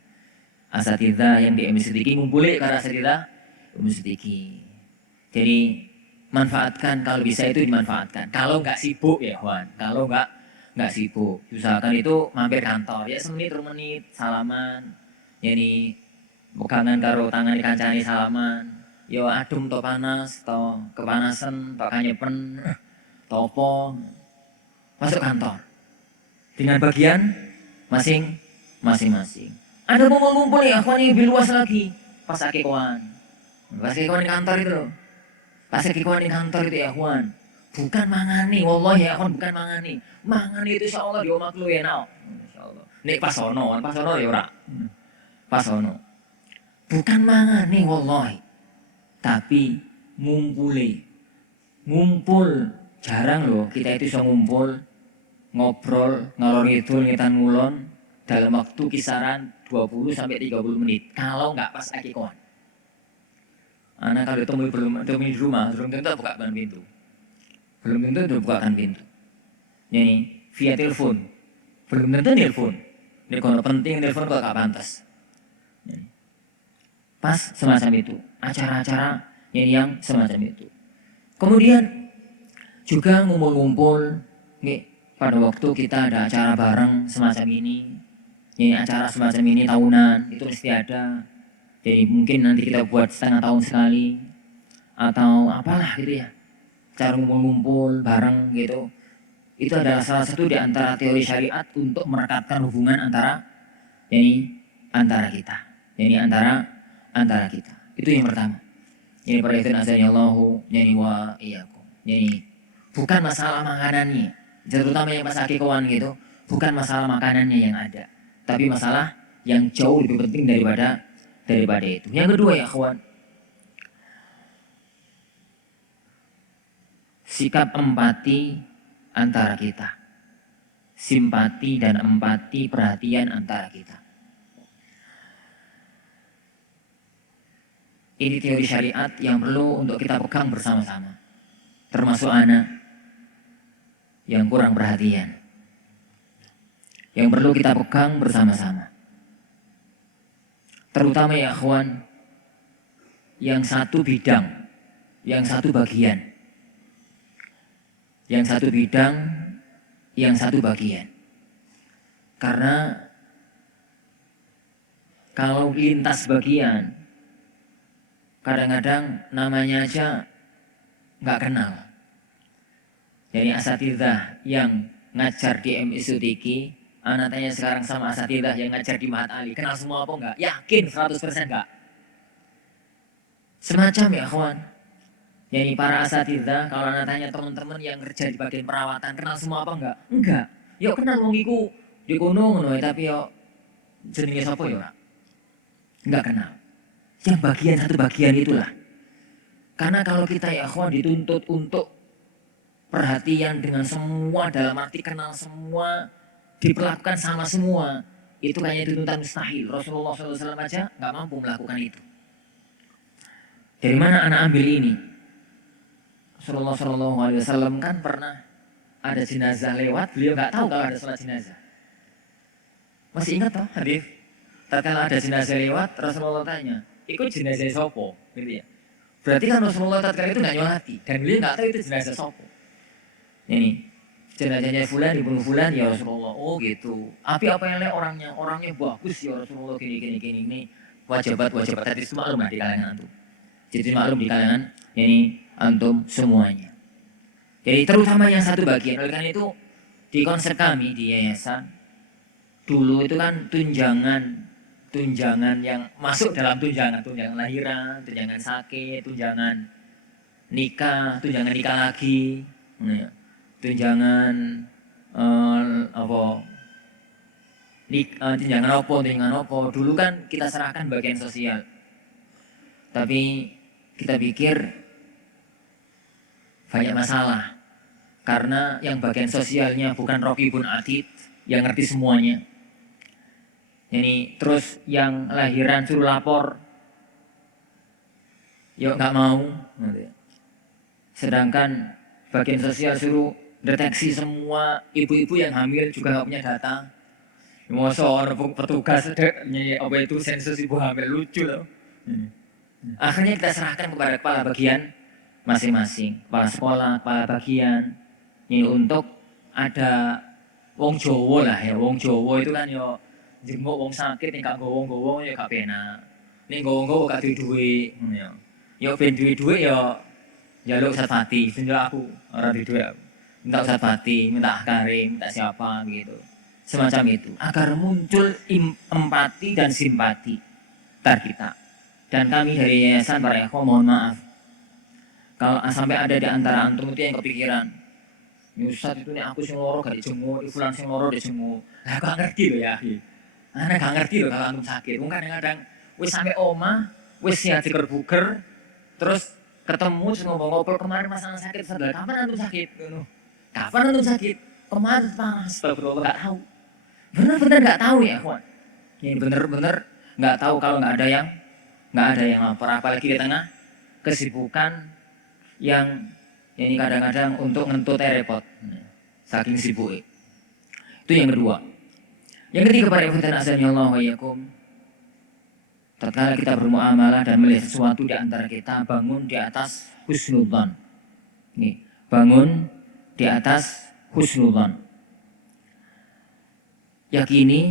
Asatidzah yang di MSDiki ngumpuli karena asatidzah MSDiki. Jadi manfaatkan, kalau bisa itu dimanfaatkan. Kalau nggak sibuk ya Juan, kalau nggak sibuk, usahakan itu mampir kantor ya semenit 2 menit salaman. Yani pegangan karo tangan kancane salaman. Yo adem to panas, to kepanasan, to kanyepen, topo masuk kantor dengan bagian masing-masing. Ada ngumpul-ngumpul ya, Akhwan ini lebih luas lagi. Pas akikawan di kantor itu loh. Pas akikawan di kantor itu ya, Akhwan. Bukan mangani, wallahi ya, Akhwan bukan mangani. Mangani itu insyaallah di omah lu enak. Insyaallah. Nek pas ono ya ora. Pas ono. Bukan mangani wallahi. Tapi ngumpul jarang loh kita itu bisa ngumpul ngobrol ngalor ngidul ngetan ngulon dalam waktu kisaran 20 sampai 30 menit kalau nggak pas akikawan. Anak kalau temui di rumah belum tentu bukakan pintu. Belum tentu bukakan pintu. Jadi via telepon. Belum tentu telepon. Ini kalau penting telepon kok gak pantas. Pas semacam itu, acara-acara yang semacam itu. Kemudian juga ngumpul-ngumpul pada waktu kita ada acara bareng semacam ini. Ini acara semacam ini tahunan itu mesti ada. Jadi mungkin nanti kita buat setengah tahun sekali atau apalah gitu ya. Cara ngumpul-ngumpul bareng gitu. Itu adalah salah satu di antara teori syariat untuk merekatkan hubungan antara kita. Jadi antara kita. Itu yang pertama. Jadi pada itu azanillahu wa iyyakum. Jadi bukan masalah makanannya. Terutama yang pas akikawan gitu, bukan masalah makanannya yang ada, tapi masalah yang jauh lebih penting daripada itu. Yang kedua ya kawan, sikap empati antara kita, simpati dan empati, perhatian antara kita. Ini teori syariat yang perlu untuk kita pegang bersama-sama, termasuk anak yang kurang perhatian, yang perlu kita pegang bersama-sama. Terutama ya akhwan, yang satu bidang, yang satu bagian. Yang satu bidang, yang satu bagian. Karena kalau lintas bagian, kadang-kadang namanya aja nggak kenal. Jadi asatidzah yang ngajar di MSUTiki, anak tanya sekarang sama asatidzah yang ngajar di Mahat Ali, kenal semua apa enggak? Yakin 100% enggak? Semacam ya kawan. Jadi para asatidzah kalau anak tanya teman-teman yang kerja di bagian perawatan, kenal semua apa enggak? Enggak. Yuk kenal wong iku di kono ngono tapi yo jenenge sapa yo ora? Enggak kenal. Yang bagian satu bagian itulah. Karena kalau kita ya kawan dituntut untuk perhatian dengan semua, dalam arti kenal semua, diperlakukan sama semua, itu kayaknya tuntutan mustahil. Rasulullah SAW aja nggak mampu melakukan itu. Dari mana anak ambil ini? Rasulullah SAW kan pernah ada jenazah lewat, beliau nggak tahu kalau ada sholat jenazah. Masih ingat toh hadis? Tatkala ada jenazah lewat, Rasulullah tanya, ikut jenazah sopo, gitu ya. Berarti kan Rasulullah tatkala itu nggak nyolati, dan beliau nggak tahu itu jenazah sopo. Ini jenazahnya fulan dibunuh fulan ya Rasulullah. Oh gitu. Tapi apa yang lihat orangnya bagus ya Rasulullah gini ini wajibat tadi semua maklum di kalangan antum. Jadi maklum di kalangan ini antum semuanya. Jadi terutama yang satu bagian. Oleh karena itu di konsep kami di yayasan dulu itu kan tunjangan yang masuk dalam tunjangan lahiran, tunjangan sakit, tunjangan nikah lagi. Tunjangan tunjangan apa dulu kan kita serahkan bagian sosial, tapi kita pikir banyak masalah. Karena yang bagian sosialnya bukan Raqibun Atid yang ngerti semuanya. Ini terus yang lahiran suruh lapor, yuk nggak mau. Sedangkan bagian sosial suruh deteksi semua ibu-ibu yang hamil juga nggak punya data. Mau seorang petugas apa itu sensus ibu hamil, lucu loh. Akhirnya kita serahkan kepada kepala bagian masing-masing, kepala sekolah, kepala bagian. Ini untuk ada wong Jowo lah ya, wong Jowo itu kan yo jenguk wong sakit nih gak gowong-gowong ya gak penak. Nih gowong-gowong gak duwe-duwe ya. Yo ben duwe-duwe yo njaluk Ustaz Fati, senjak aku ora duwe aku. Minta Ustaz Fati, minta Karim, minta siapa gitu. Semacam itu agar muncul empati dan simpati antar kita. Dan kami dari Yayasan Para Ikhwan mohon maaf kalau sampai ada di antara antum itu yang kepikiran, Ustaz itu nih aku sing loro gak dijenguk, fulan sing loro dijenguk. Lah aku gak ngerti loh ya. Ana gak ngerti loh kalau antum sakit. Mungkin kadang-kadang wis sampai omah, wis siap diker-buker, terus ketemu terus ngobrol-ngobrol kemarin masalah sakit, sadar kapan antum sakit? Kapan antum sakit? Kemarin panas, astagfirullah gak tahu. Bener-bener gak tahu ya, kawan. Ini bener-bener gak tahu kalau gak ada yang lapor, apalagi di tengah kesibukan yang ini kadang-kadang untuk ngentut repot, saking sibuk. Itu yang kedua. Yang ketiga para ikhwan azani Allah wa iyyakum, tatkala kita bermuamalah dan melihat sesuatu di antara kita, bangun di atas husnudzan. Nih, bangun di atas husnudzan. Yakini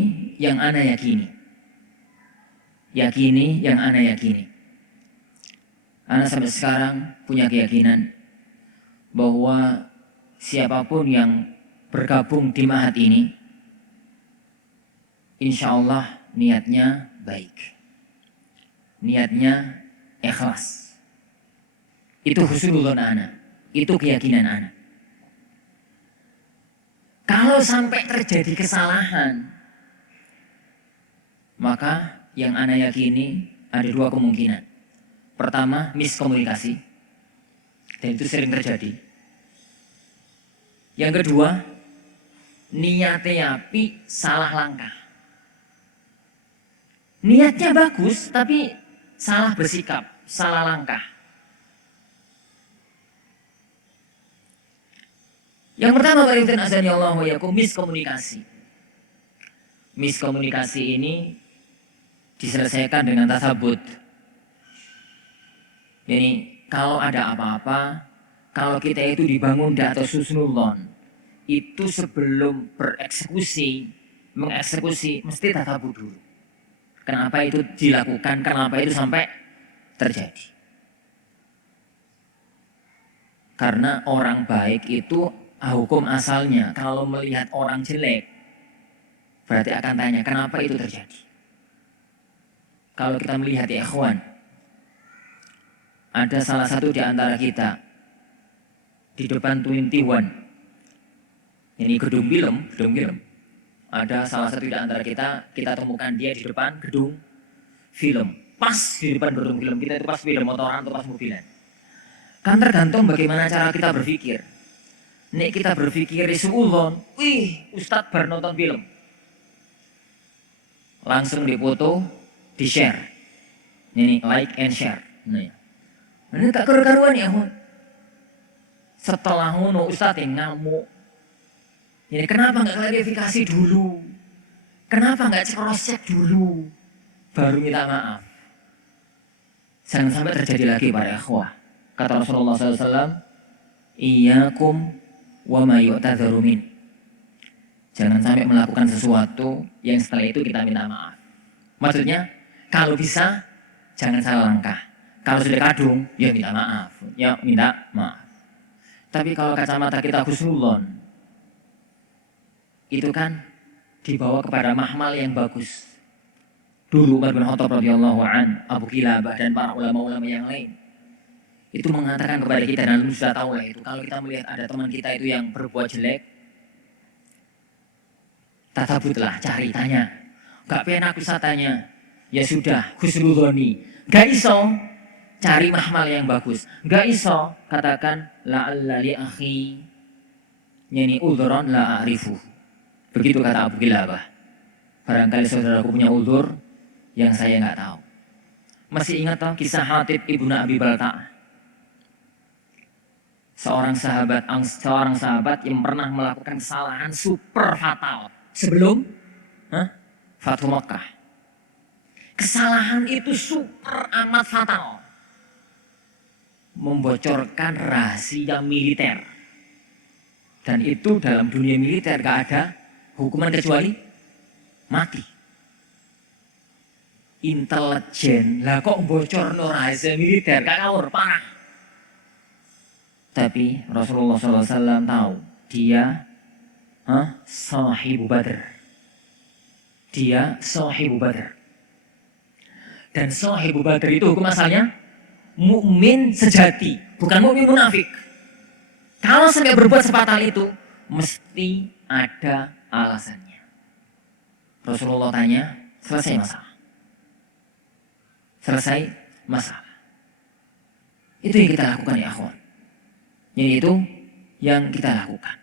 yang ana yakini. Yakini yang ana yakini. Ana sampai sekarang punya keyakinan bahwa siapapun yang bergabung di Ma'had ini, insya Allah niatnya baik, niatnya ikhlas. Itu husnudzon ana, itu keyakinan ana. Kalau sampai terjadi kesalahan, maka yang ana yakini ada dua kemungkinan. Pertama, miskomunikasi, dan itu sering terjadi. Yang kedua, niatnya api, salah langkah. Niatnya bagus, tapi salah bersikap, salah langkah. Yang pertama, barikan azani Allah wa iyyakum, miskomunikasi. Miskomunikasi ini diselesaikan dengan tasabut. Jadi kalau ada apa-apa, kalau kita itu dibangun di atas husnudzon, itu sebelum mengeksekusi mesti tasabut dulu. Kenapa itu dilakukan? Kenapa itu sampai terjadi? Karena orang baik itu hukum asalnya kalau melihat orang jelek, berarti akan tanya kenapa itu terjadi. Kalau kita melihat ya ikhwan, ada salah satu di antara kita di depan 21, ini gedung film. Ada salah satu di antara kita temukan dia di depan gedung film. Pas di depan gedung film, kita itu pas sepeda motoran atau pas mobilan. Kan tergantung bagaimana cara kita berpikir. Nek kita berpikir suudzon, wih, Ustadz baru nonton film. Langsung dipoto, di-share. Ini like and share. Nih. Ini tak karu-karuan ya, Hun. Setelah ngono Ustadz yang ngamuk. Ini kenapa nggak klarifikasi dulu? Kenapa nggak cross check dulu? Baru minta maaf. Jangan sampai terjadi lagi para ikhwah. Kata Rasulullah SAW, iyyakum wa ma yu'tadzaru min. Jangan sampai melakukan sesuatu yang setelah itu kita minta maaf. Maksudnya, kalau bisa jangan salah langkah. Kalau sudah kadung, ya minta maaf. Ya minta maaf. Tapi kalau kacamata kita husnudzon, itu kan dibawa kepada mahmal yang bagus. Dulu Umar bin Khattab radhiyallahu an, Abu Kilabah dan para ulama-ulama yang lain itu mengatakan kepada kita, dan lu sudah tahu lah itu, kalau kita melihat ada teman kita itu yang berbuat jelek, tasabutlah, cari tanya. Gak penak bisa tanya, ya sudah husnudzoni. Gak iso, cari mahmal yang bagus. Gak iso katakan la'alla li akhi yani udhron la a'rifu. Begitu kata Abu Kilabah. Barangkali saudaraku punya udhur yang saya nggak tahu. Masih ingat toh kisah Hatib ibnu Abi Balta'? Seorang sahabat yang pernah melakukan kesalahan super fatal sebelum Fathu Makkah. Kesalahan itu super amat fatal. Membocorkan rahasia militer. Dan itu dalam dunia militer gak ada hukuman kecuali mati. Intelijen, lah kok bocor no rahasia militer, gak kawur, parah. Tapi Rasulullah SAW tahu dia sahibu Badr. Dia sahibu Badr. Dan sahibu Badr itu hukum asalnya mukmin sejati, bukan mukmin munafik. Kalau sampai berbuat sefatal itu, mesti ada alasannya. Rasulullah tanya, selesai masalah. Selesai masalah. Itu yang kita lakukan ya akhwan. Jadi itu yang kita lakukan.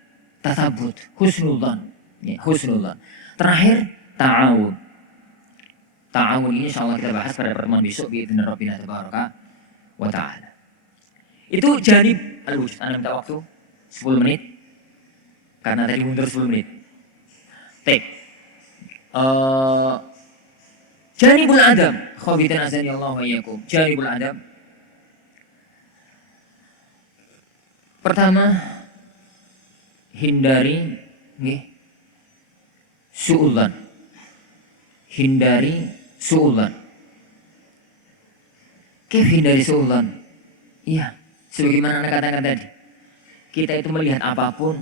Tasabut, husnudzan. Ya, husnudzan. Terakhir, ta'awun. Ta'awun ini insyaAllah kita bahas pada pertemuan besok bi'idhni Rabbina tabaraka wa ta'ala. Itu janib al-wujud. Anda minta waktu 10 menit. Karena tadi mundur 10 menit. Take. Janibul adab. Khabitan azani Allah wa iyyakum. Janibul adab. Pertama, hindari su'udzan. Hindari su'udzan. Kif hindari su'udzan? Iya, sebagaimana Anda katakan tadi. Kita itu melihat apapun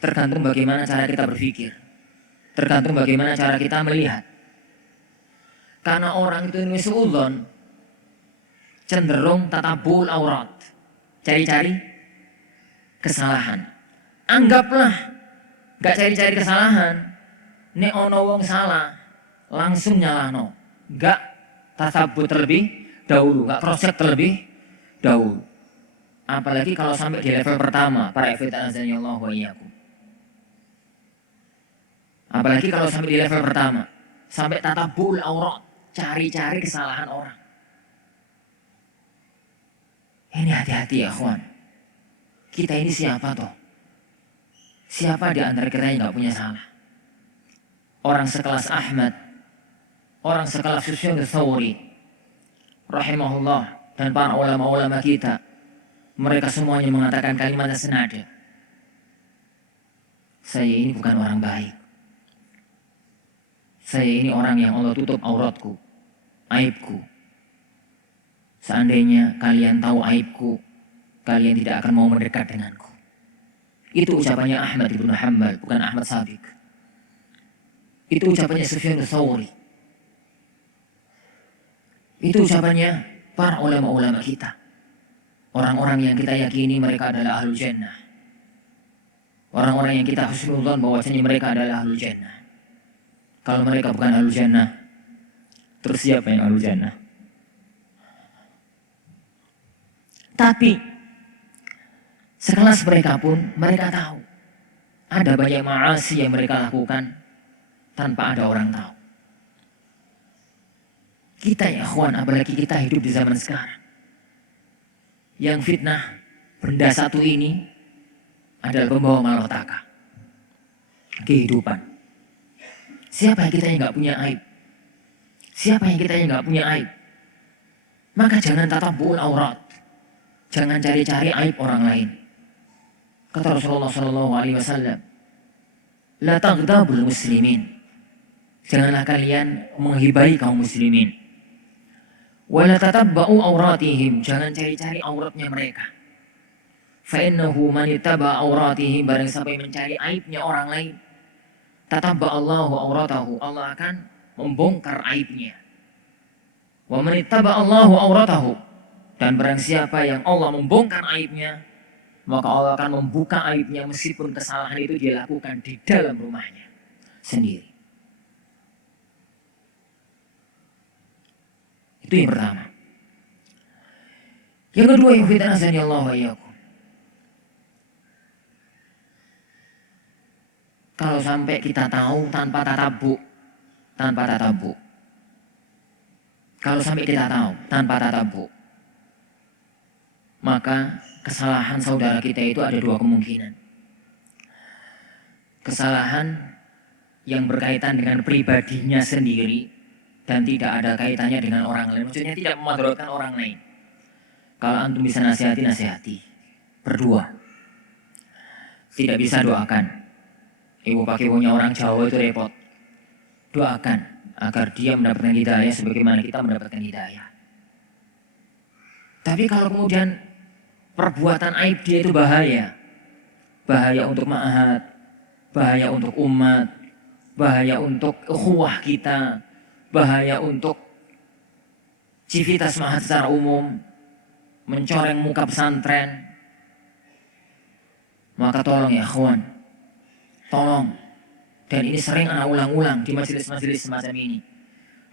tergantung bagaimana cara kita berpikir. Tergantung bagaimana cara kita melihat. Karena orang itu ini su'udzan, cenderung tatabul aurat. Cari-cari kesalahan. Anggaplah gak cari-cari kesalahan. Nek ono wong salah, langsung nyalano. Gak tasabut terlebih dahulu, gak cross check terlebih dahulu. Apalagi kalau sampai di level pertama, para ikhwan azani Allah wa iyyakum. Apalagi kalau sampai di level pertama, sampai tatabul aurat, cari-cari kesalahan orang. Ini hati-hati ya kawan. Kita ini siapa toh? Siapa di antara kita yang gak punya salah? Orang sekelas Ahmad, orang sekelas Sufyan Ats-Tsauri, rahimahullah, dan para ulama-ulama kita, mereka semuanya mengatakan kalimat senada. Saya ini bukan orang baik. Saya ini orang yang Allah tutup auratku, aibku. Seandainya kalian tahu aibku, kalian tidak akan mau mendekat denganku. Itu ucapannya Ahmad ibn Hanbal, bukan Ahmad Sabiq. Itu ucapannya Sufyan Ats-Tsauri. Itu ucapannya para ulama-ulama kita. Orang-orang yang kita yakini mereka adalah ahlul jannah. Orang-orang yang kita husnudzon bahwasanya mereka adalah ahlul jannah. Kalau mereka bukan ahlul jannah, terus siapa yang ahlul jannah? Tapi sekelas mereka pun mereka tahu ada banyak ma'asi yang mereka lakukan tanpa ada orang tahu. Kita ya akhwan, apalagi kita hidup di zaman sekarang, yang fitnah benda satu ini adalah pembawa malapetaka kehidupan. Siapa yang kita yang gak punya aib? Siapa yang kita yang gak punya aib? Maka jangan tatabul aurat. Jangan cari-cari aib orang lain. Kata Rasulullah SAW, la taghdabul muslimin. Janganlah kalian menghibai kaum muslimin. Wa la tatabba'u auratihim. Jangan cari-cari auratnya mereka. Fa innahu man ittaba auratihim, barang siapa yang mencari aibnya orang lain, tatabba Allahu auratahu, Allah akan membongkar aibnya. Wa man ittaba Allahu auratahu, dan barang siapa yang Allah membongkar aibnya, maka Allah akan membuka aibnya meskipun kesalahan itu dia lakukan di dalam rumahnya sendiri. Itu yang pertama. Yang kedua, yang fitnah Allah wa iyyakum. Kalau sampai kita tahu tanpa tatabuk, kalau sampai kita tahu tanpa tatabuk, maka kesalahan saudara kita itu ada dua kemungkinan. Kesalahan yang berkaitan dengan pribadinya sendiri dan tidak ada kaitannya dengan orang lain. Maksudnya tidak memudaratkan orang lain. Kalau antum bisa nasihati, berdua. Tidak bisa doakan. Ibu pakai punya orang Jawa itu repot. Doakan agar dia mendapatkan hidayah sebagaimana kita mendapatkan hidayah. Tapi kalau kemudian perbuatan aib dia itu bahaya. Bahaya untuk ma'had, bahaya untuk umat, bahaya untuk ukhuwah kita, bahaya untuk civitas ma'had secara umum, mencoreng muka pesantren. Maka tolong ya ikhwan, tolong. Dan ini sering ana ulang-ulang di majelis-majelis semacam ini.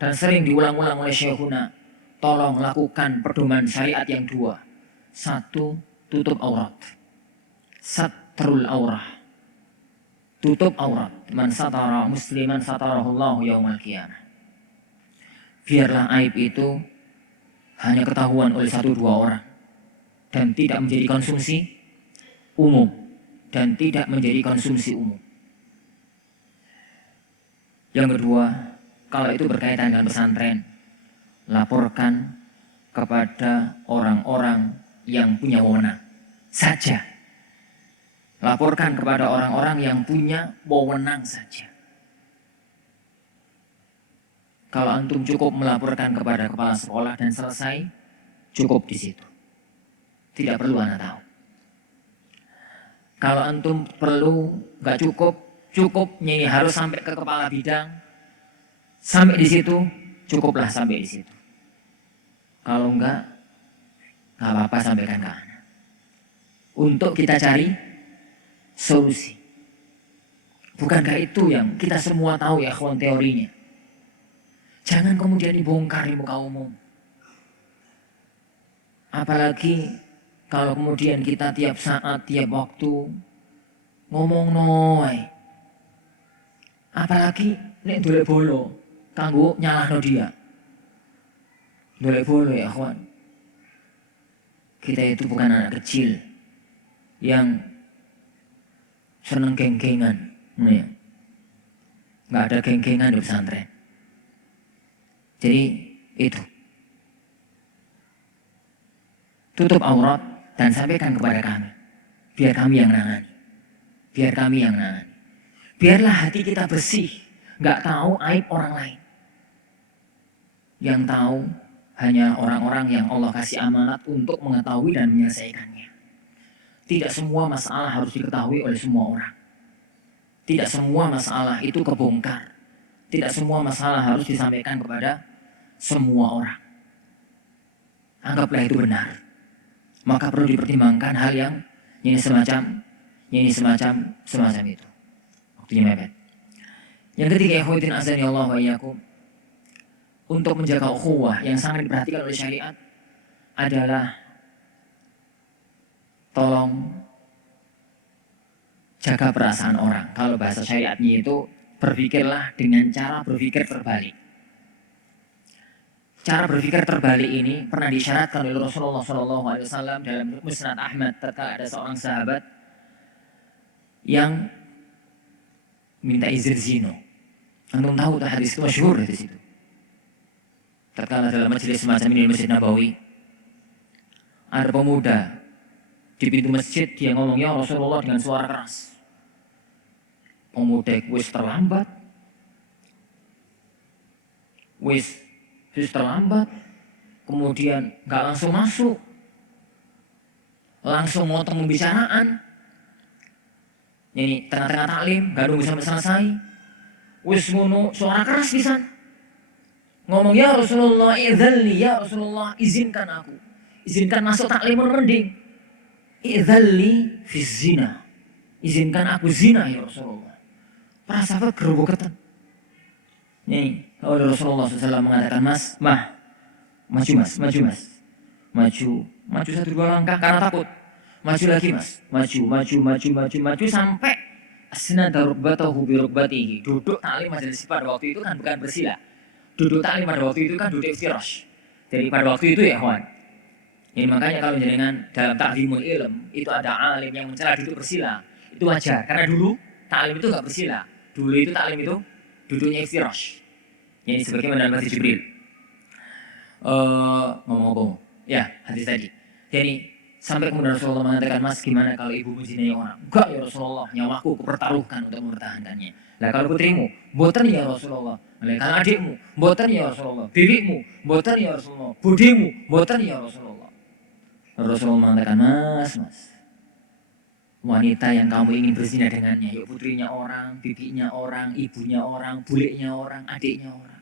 Dan sering diulang-ulang oleh syekhuna. Tolong lakukan pedoman syariat yang dua. Satu, tutup aurat. Satrul aurah. Tutup aurat. Man satara musliman satarahullahu yaumal qiyamah. Biarlah aib itu hanya ketahuan oleh satu dua orang. Dan tidak menjadi konsumsi umum. Yang kedua, kalau itu berkaitan dengan pesantren, laporkan kepada orang-orang yang punya wewenang saja. Laporkan kepada orang-orang yang punya wewenang saja. Kalau antum cukup melaporkan kepada kepala sekolah dan selesai, cukup di situ. Tidak perlu anda tahu. Kalau antum perlu, nggak cukup ini harus sampai ke kepala bidang. Sampai di situ, cukuplah sampai di situ. Kalau nggak apa-apa sampaikan ke anak. Untuk kita cari solusi. Bukankah itu yang kita semua tahu ya kawan teorinya? Jangan kemudian dibongkar di muka umum. Apalagi kalau kemudian kita tiap saat, tiap waktu ngomong noy. Apalagi nek dolek bolo, kanggo nyalahno dia. Dolek bolo ya kawan. Kita itu bukan anak kecil yang seneng geng-gengan. Nggak ada geng-gengan di pesantren. Jadi itu. Tutup aurat dan sampaikan kepada kami. Biar kami yang nangani. Biarlah hati kita bersih. Nggak tahu aib orang lain. Yang tahu hanya orang-orang yang Allah kasih amanat untuk mengetahui dan menyelesaikannya. Tidak semua masalah harus diketahui oleh semua orang. Tidak semua masalah itu kebongkar. Tidak semua masalah harus disampaikan kepada semua orang. Anggaplah itu benar. Maka perlu dipertimbangkan hal yang ini semacam itu. Waktunya mepet. Yang ketiga, ikhwatin azani Allah wa iyyakum, untuk menjaga ukhuwah yang sangat diperhatikan oleh syariat adalah tolong jaga perasaan orang. Kalau bahasa syariatnya itu berpikirlah dengan cara berpikir terbalik. Cara berpikir terbalik ini pernah disyaratkan oleh Rasulullah SAW dalam Musnad Ahmad tatkala ada seorang sahabat yang minta izin zina. Antum tahu tak hadis itu masyhur di situ. Tatkala dalam majelis semacam ini di Masjid Nabawi, ada pemuda di pintu masjid dia ngomong, ya Rasulullah, dengan suara keras. Pemuda wis terlambat, kemudian nggak langsung masuk, langsung motong pembicaraan. Ini tengah-tengah taklim, nggak nunggu sampai selesai, wis ngono suara keras pisan. Ngomong, ya Rasulullah, idzalli, ya Rasulullah, izinkan masuk taklim mending. Idzalli fi zina, izinkan aku zina ya Rasulullah. Para sahabat gerogokan. Nih, oleh Rasulullah SAW mengatakan, maju Maju 1-2 langkah karena takut. Maju lagi mas, maju sampai asnada rukbatahu bi rukbatihi. Duduk taklim majelis pada waktu itu kan bukan bersila. Duduk taklim pada waktu itu kan duduk iftirash. Jadi pada waktu itu ya kawan. Ini makanya kalau jenengan dalam ta'limul ilm itu ada alim yang mencela duduk bersila, itu wajar. Karena dulu taklim itu nggak bersila. Dulu itu taklim itu duduknya iftirash. Ini sebagaimana dalam hadis Jibril. Ngomong-ngomong, ya hadis tadi. Jadi sampai kemudian Rasulullah mengatakan, mas gimana kalau ibumu zinai orang? Enggak ya Rasulullah, nyawaku kupertaruhkan untuk mempertahankannya. Lah kalau putrimu, boten ya Rasulullah. Kalau adikmu, boten ya Rasulullah. Bibimu, boten ya Rasulullah. Budimu, boten ya Rasulullah. Rasulullah mengatakan, mas, wanita yang kamu ingin berzina dengannya, yuk putrinya orang, bibinya orang, ibunya orang, buliknya orang, adiknya orang.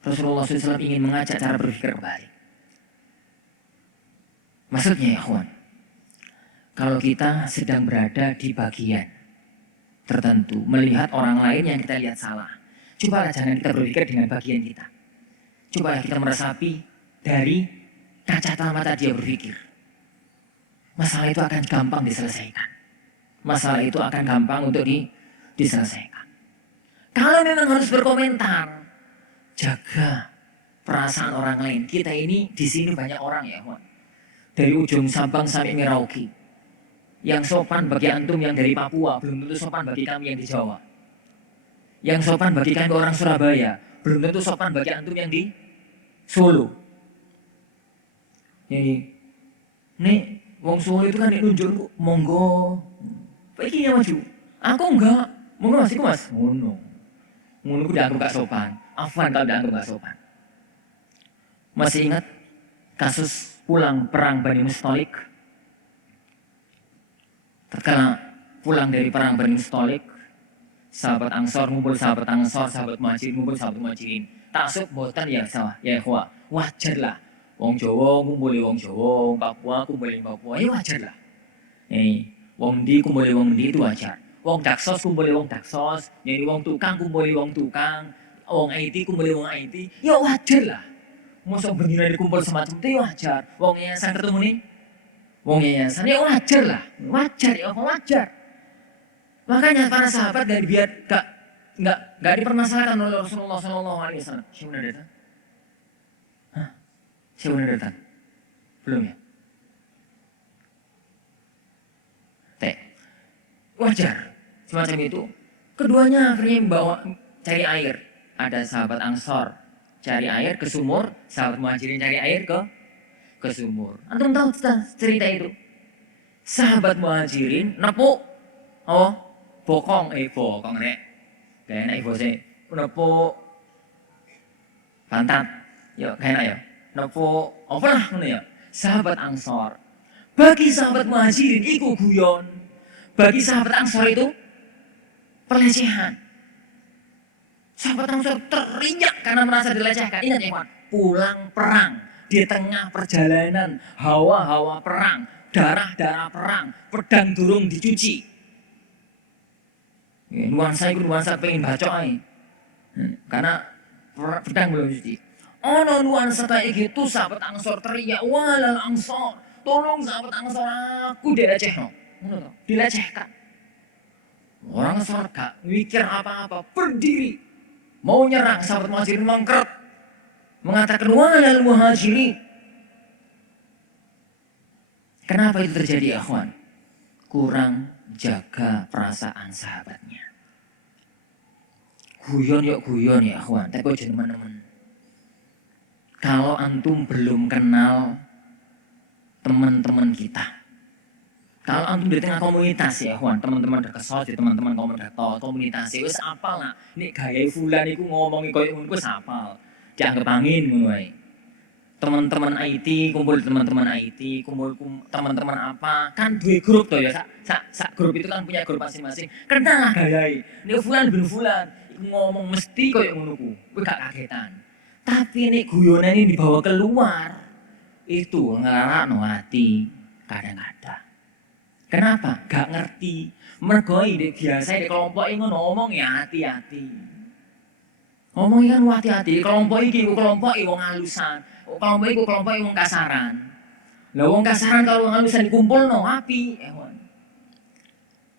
Rasulullah SAW ingin mengajak cara berpikir kembali. Maksudnya ya kawan, kalau kita sedang berada di bagian tertentu, melihat orang lain yang kita lihat salah, cobalah jangan kita berpikir dengan bagian kita. Cobalah kita meresapi dari kacamata dia berpikir. Masalah itu akan gampang diselesaikan. Masalah itu akan gampang untuk diselesaikan. Kalau memang harus berkomentar, jaga perasaan orang lain. Kita ini di sini banyak orang ya kawan. Dari ujung Sabang sampai Merauke. Yang sopan bagi antum yang dari Papua, belum tentu sopan bagi kami yang di Jawa. Yang sopan bagi kami orang Surabaya, belum tentu sopan bagi antum yang di Solo. Jadi, nih, wong Solo itu kan nunjuk, monggo, iki ya maju. Aku enggak, monggo mas, iku mas. Ngono. Ngono ku dianggap gak sopan. Afwan kalau dianggap gak sopan. Masih ingat kasus pulang perang Bani Mustalik? Tatkala pulang dari perang Bani Mustalik, sahabat Ansor ngumpul sahabat Ansor, sahabat Muhajirin ngumpul sahabat Muhajirin. Taksub boten ya sawah, ya ikhwah. Wajar lah. Wong Jawa kumpuli wong Jawa, wong Papua kumpuli Papua, ya wajar lah. Wong di kumpuli wong di itu wajar. Wong Daksos kumpuli wong Daksos, jadi wong tukang kumpuli wong tukang, wong IT kumpuli wong IT, ya wajar lah. Mosok begini kumpul semacam itu ya wajar. Wong yayasan ketemu nih, wong yayasan ya wajar lah, wajar ya wajar. Makanya para sahabat dari biar nggak dipermasalahkan oleh Rasulullah SAW. Siapa udah datang? Hah? Siapa udah datang? Belum ya? Wajar semacam itu. Keduanya akhirnya membawa cari air. Ada sahabat Ansor cari air ke sumur, sahabat Muhajirin cari air ke sumur. Antum tahu cerita itu? Sahabat Muhajirin nepuk, bokong nek, kayak enak ibu sih, nepuk pantat, yuk kayak enak ya, nepuk, apa lah ya? Sahabat Ansor, bagi sahabat Muhajirin itu guyon, bagi sahabat Ansor itu pelecehan. Sahabat Ansor terinjak karena merasa dilecehkan. Ingat ya kawan, pulang perang di tengah perjalanan, hawa-hawa perang, darah-darah perang, pedang durung dicuci. Nuansa itu nuansa pengen bacok aja. Karena pedang belum dicuci. Ono nuansa kayak gitu, sahabat Ansor teriak, walal Ansor, tolong sahabat Ansor, aku dilecehkan. Dilecehkan. Orang Ansor gak mikir apa-apa, berdiri. Mau nyerang, sahabat Muhajirin mangkret, mengatakan walal Muhajirin. Kenapa itu terjadi ya kawan? Kurang jaga perasaan sahabatnya. Guyon ya kawan, tapi jangan teman-teman. Kalau antum belum kenal teman-teman kita, kalau antum di tengah komunitas ya kawan, teman-teman terkesal di teman-teman komunitas, wis apal lah. Nek gaya fulan iku ngomongi koyo ngono wis apal. Dianggap angin ngono wae. Teman-teman IT kumpul teman-teman IT, kumpul teman-teman apa, kan dua grup toh ya. Sak grup itu kan punya grup masing-masing. Kenal lah gayae. Nek fulan bin fulan iku ngomong mesti koyo ngono ku. Kowe gak kagetan. Tapi nek guyonan ini dibawa keluar, itu ngelarakno hati kadang-kadang. Kenapa? Gak ngerti. Mergo ide biasa di kelompok ini ngomong ya hati-hati. Ngomongnya kan hati-hati. Kelompok ini wong halusan. Kelompok ini wong kasaran. Lah wong kasaran kalau alusan dikumpulno api.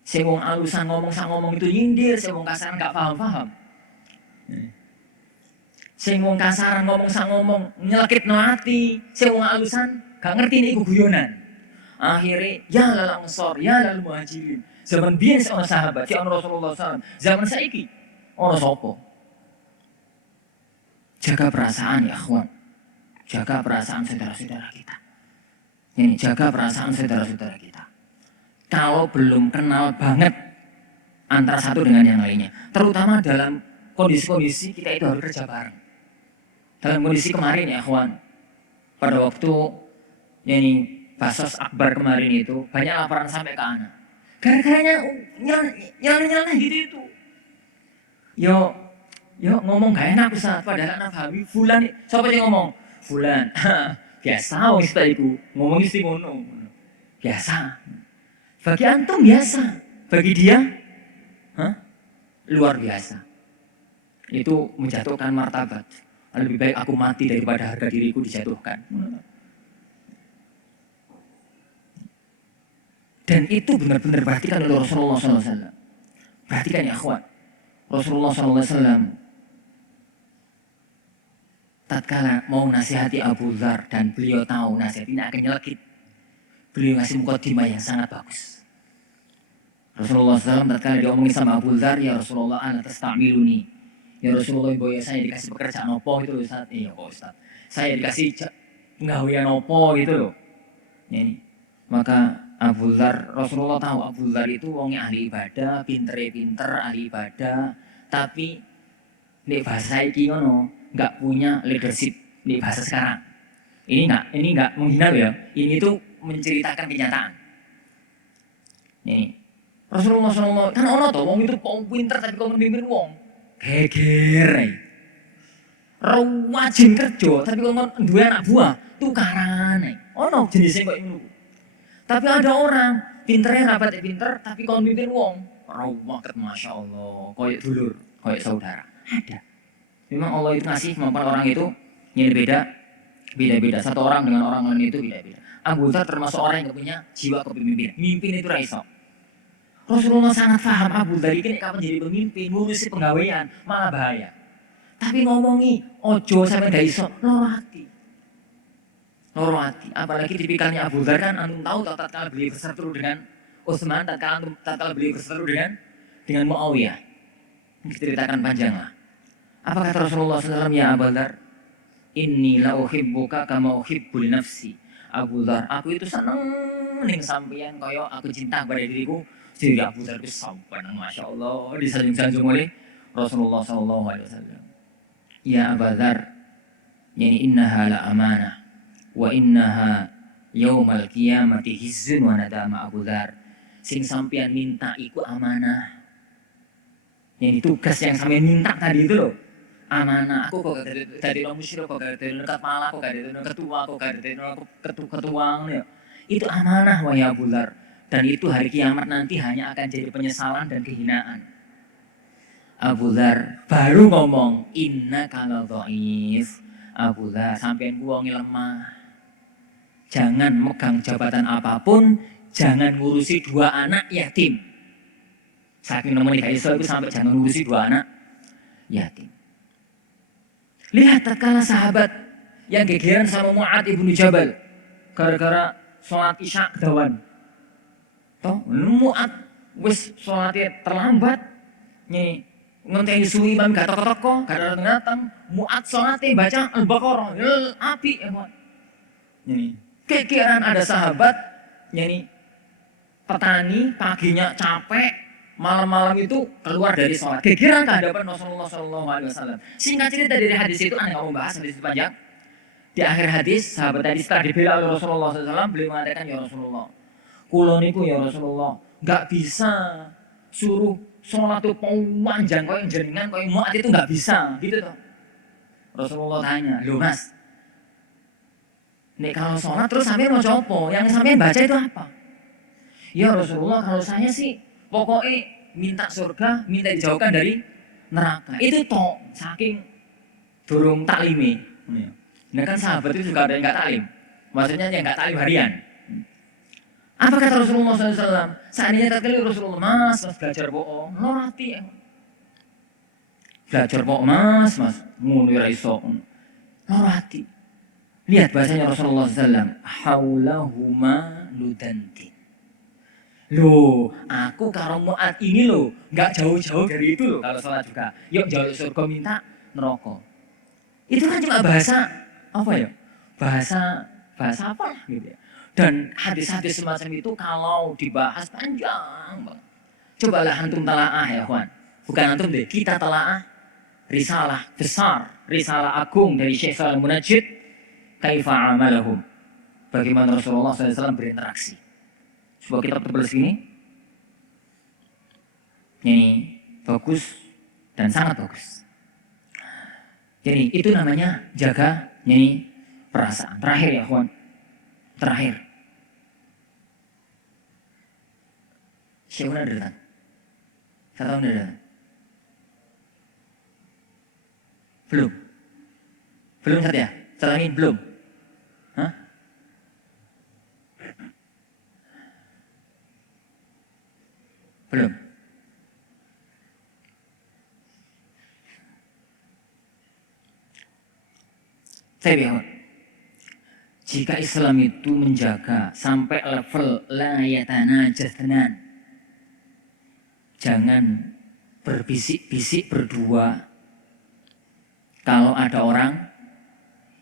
Sing wong alusan ngomong sak ngomong itu nyindir, sing wong kasaran gak paham-paham. Sing wong kasaran ngomong sak ngomong nyelekitno ati, sing wong alusan gak ngerti nek iku guyonan. Akhirnya ya lal ansor, ya lal muhajirin. Zaman biyen ana sahabat, si ana Rasulullah SAW. Zaman saiki ana sapa? Jaga perasaan ya akhwan. Jaga perasaan saudara-saudara kita. Ini jaga perasaan saudara-saudara kita. Kalau belum kenal banget antara satu dengan yang lainnya, terutama dalam kondisi-kondisi kita itu harus kerja bareng. Dalam kondisi kemarin ya akhwan, pada waktu ini Basos Akbar kemarin itu banyak laporan sampai ke anak. Gara-garanya nyala gitu itu. Yo ngomong gak enak Ustaz, padahal anak pahami fulan. Siapa yang ngomong? Fulan. Biasa wong kita iku ngomong isti ngono. Biasa. Bagi antum biasa, bagi dia luar biasa. Itu menjatuhkan martabat. Lebih baik aku mati daripada harga diriku dijatuhkan. Dan itu benar-benar perhatikan oleh Rasulullah SAW. Perhatikan ya akhwat. Rasulullah SAW tatkala mau nasihati Abu Dzar dan beliau tahu nasihat ini akan nyelekit, beliau ngasih mukadimah yang sangat bagus. Rasulullah SAW tatkala diomongin sama Abu Dzar, ya Rasulullah ana tastamiluni. Ya Rasulullah, boya saya dikasih pekerjaan apa gitu loh Ustaz. Iya Pak Ustaz. Saya dikasih penggawean apa gitu loh. Ini. Maka Abu Dzar, Rasulullah tahu Abu Dzar itu wongnya ahli ibadah, pinter ahli ibadah, tapi di bahasa iki ngono, nggak punya leadership di bahasa sekarang. Ini nggak menghina ya. Ini tuh menceritakan kenyataan. Nih, Rasulullah kan ono toh wong itu pinter tapi kok memimpin wong. Geger. Rajin kerja tapi kok duwe anak buah, tukaran. Ono jenisnya kok ngono. Tapi ada orang pinternya rapat pinter tapi kok memimpin wong. Rawaket Masya Allah, koyok dulur, koyok saudara. Ada. Memang Allah itu ngasih kemampuan orang itu yang beda-beda. Satu orang dengan orang lain itu beda-beda. Abu Dzar termasuk orang yang gak punya jiwa kepemimpinan. Mimpin itu raiso. Rasulullah sangat paham Abu Dzar ini kapan jadi pemimpin, ngurusi penggawaian, malah bahaya. Tapi ngomongi, ojo sampai gak iso, loro hati. Apalagi tipikalnya Abu Dzar kan, antum tahu tatkala beliau berseteru dengan Utsman, tatkala beliau berseteru dengan Muawiyah. Diceritakan panjang lah. Apa kata Rasulullah SAW, ya Abu Dzar? Inni la uhibbuka kama uhibbu li nafsi. Abu Dzar, aku itu seneng ning sampeyan kaya aku cinta pada diriku. Jadi Abu Dzar itu sampeyan, Masya Allah, disanjung-sanjung oleh Rasulullah SAW. Ya Abu Dzar, yani innaha la amanah wa innaha yaumal qiyamati hizzun wa nadama. Abu Dzar, sing sampeyan minta iku amanah. Yang tugas yang sampeyan minta tadi itu loh. Amanah, aku kok dari orang musyrik, kok dari kepala, kok dari ketua, kok dari ketua ya. Itu amanah wahai Abu Dzar. Dan itu hari kiamat nanti hanya akan jadi penyesalan dan kehinaan. Abu Dzar baru ngomong, inna kalau dhaif. Abu Dzar, sampean wong lemah. Jangan megang jabatan apapun, jangan ngurusi 2 anak yatim. Saking nemen gak iso itu sampai jangan ngurusi 2 anak yatim. Lihat tatkala sahabat yang gegeran sama Mu'ad ibnu Jabal gara-gara sholat isya kedawan. Toh Mu'ad wis sholatnya terlambat, nih ngenteni suwi imam gak teko-teko, gak datang. Mu'ad sholatnya baca Al-Baqarah, api emang. Ini gegeran ada sahabat, ini petani paginya capek. Malam-malam itu keluar dari sholat, gegeran ke hadapan Rasulullah SAW. Singkat cerita dari hadis itu, aneh ngomong bahas hadis itu panjang. Di akhir hadis, sahabat tadi setelah dibela oleh Rasulullah SAW, beliau mengatakan, ya Rasulullah, kulo niku ya Rasulullah, gak bisa suruh sholat itu panjang, kau yang jaringan, kau yang muat itu gak bisa, gitu toh. Rasulullah tanya, loh mas, nih kalau sholat terus sampai mau copo, yang sampai baca itu apa? Ya Rasulullah, kalau saya sih pokoknya minta surga, minta dijauhkan dari neraka. Itu toh saking durung taklimi. Nah kan sahabat itu juga ada yang gak taklim. Maksudnya yang nggak taklim harian. Apa kata Rasulullah SAW? Seandainya kata Rasulullah, mas belajar bohong, lorati. Belajar bohong mas, ngono ora iso. Lorati. Lihat bahasanya Rasulullah SAW. Haulahuma ludanti. Loh, aku karo Mu'ad ini loh, nggak jauh-jauh dari itu loh kalau sholat juga. Yuk jaluk surga minta neraka. Itu kan cuma bahasa apa ya? Bahasa apa lah gitu ya. Dan hadis-hadis semacam itu kalau dibahas panjang banget. Cobalah antum telaah ya kawan. Bukan antum deh, kita telaah risalah besar, risalah agung dari Syekh Shalal Munajjid, Kaifa amalahum. Bagaimana Rasulullah SAW berinteraksi. Sebuah kitab tebal segini. Ini bagus dan sangat bagus. Jadi itu namanya jaga ini perasaan. Terakhir ya kawan. Terakhir. Siapa udah datang? Saya tahu udah datang. Belum. Belum saja. Setelah ini belum. Hah? Belum. Saya bilang, jika Islam itu menjaga sampai level la yatanajasnan, jangan berbisik-bisik berdua kalau ada orang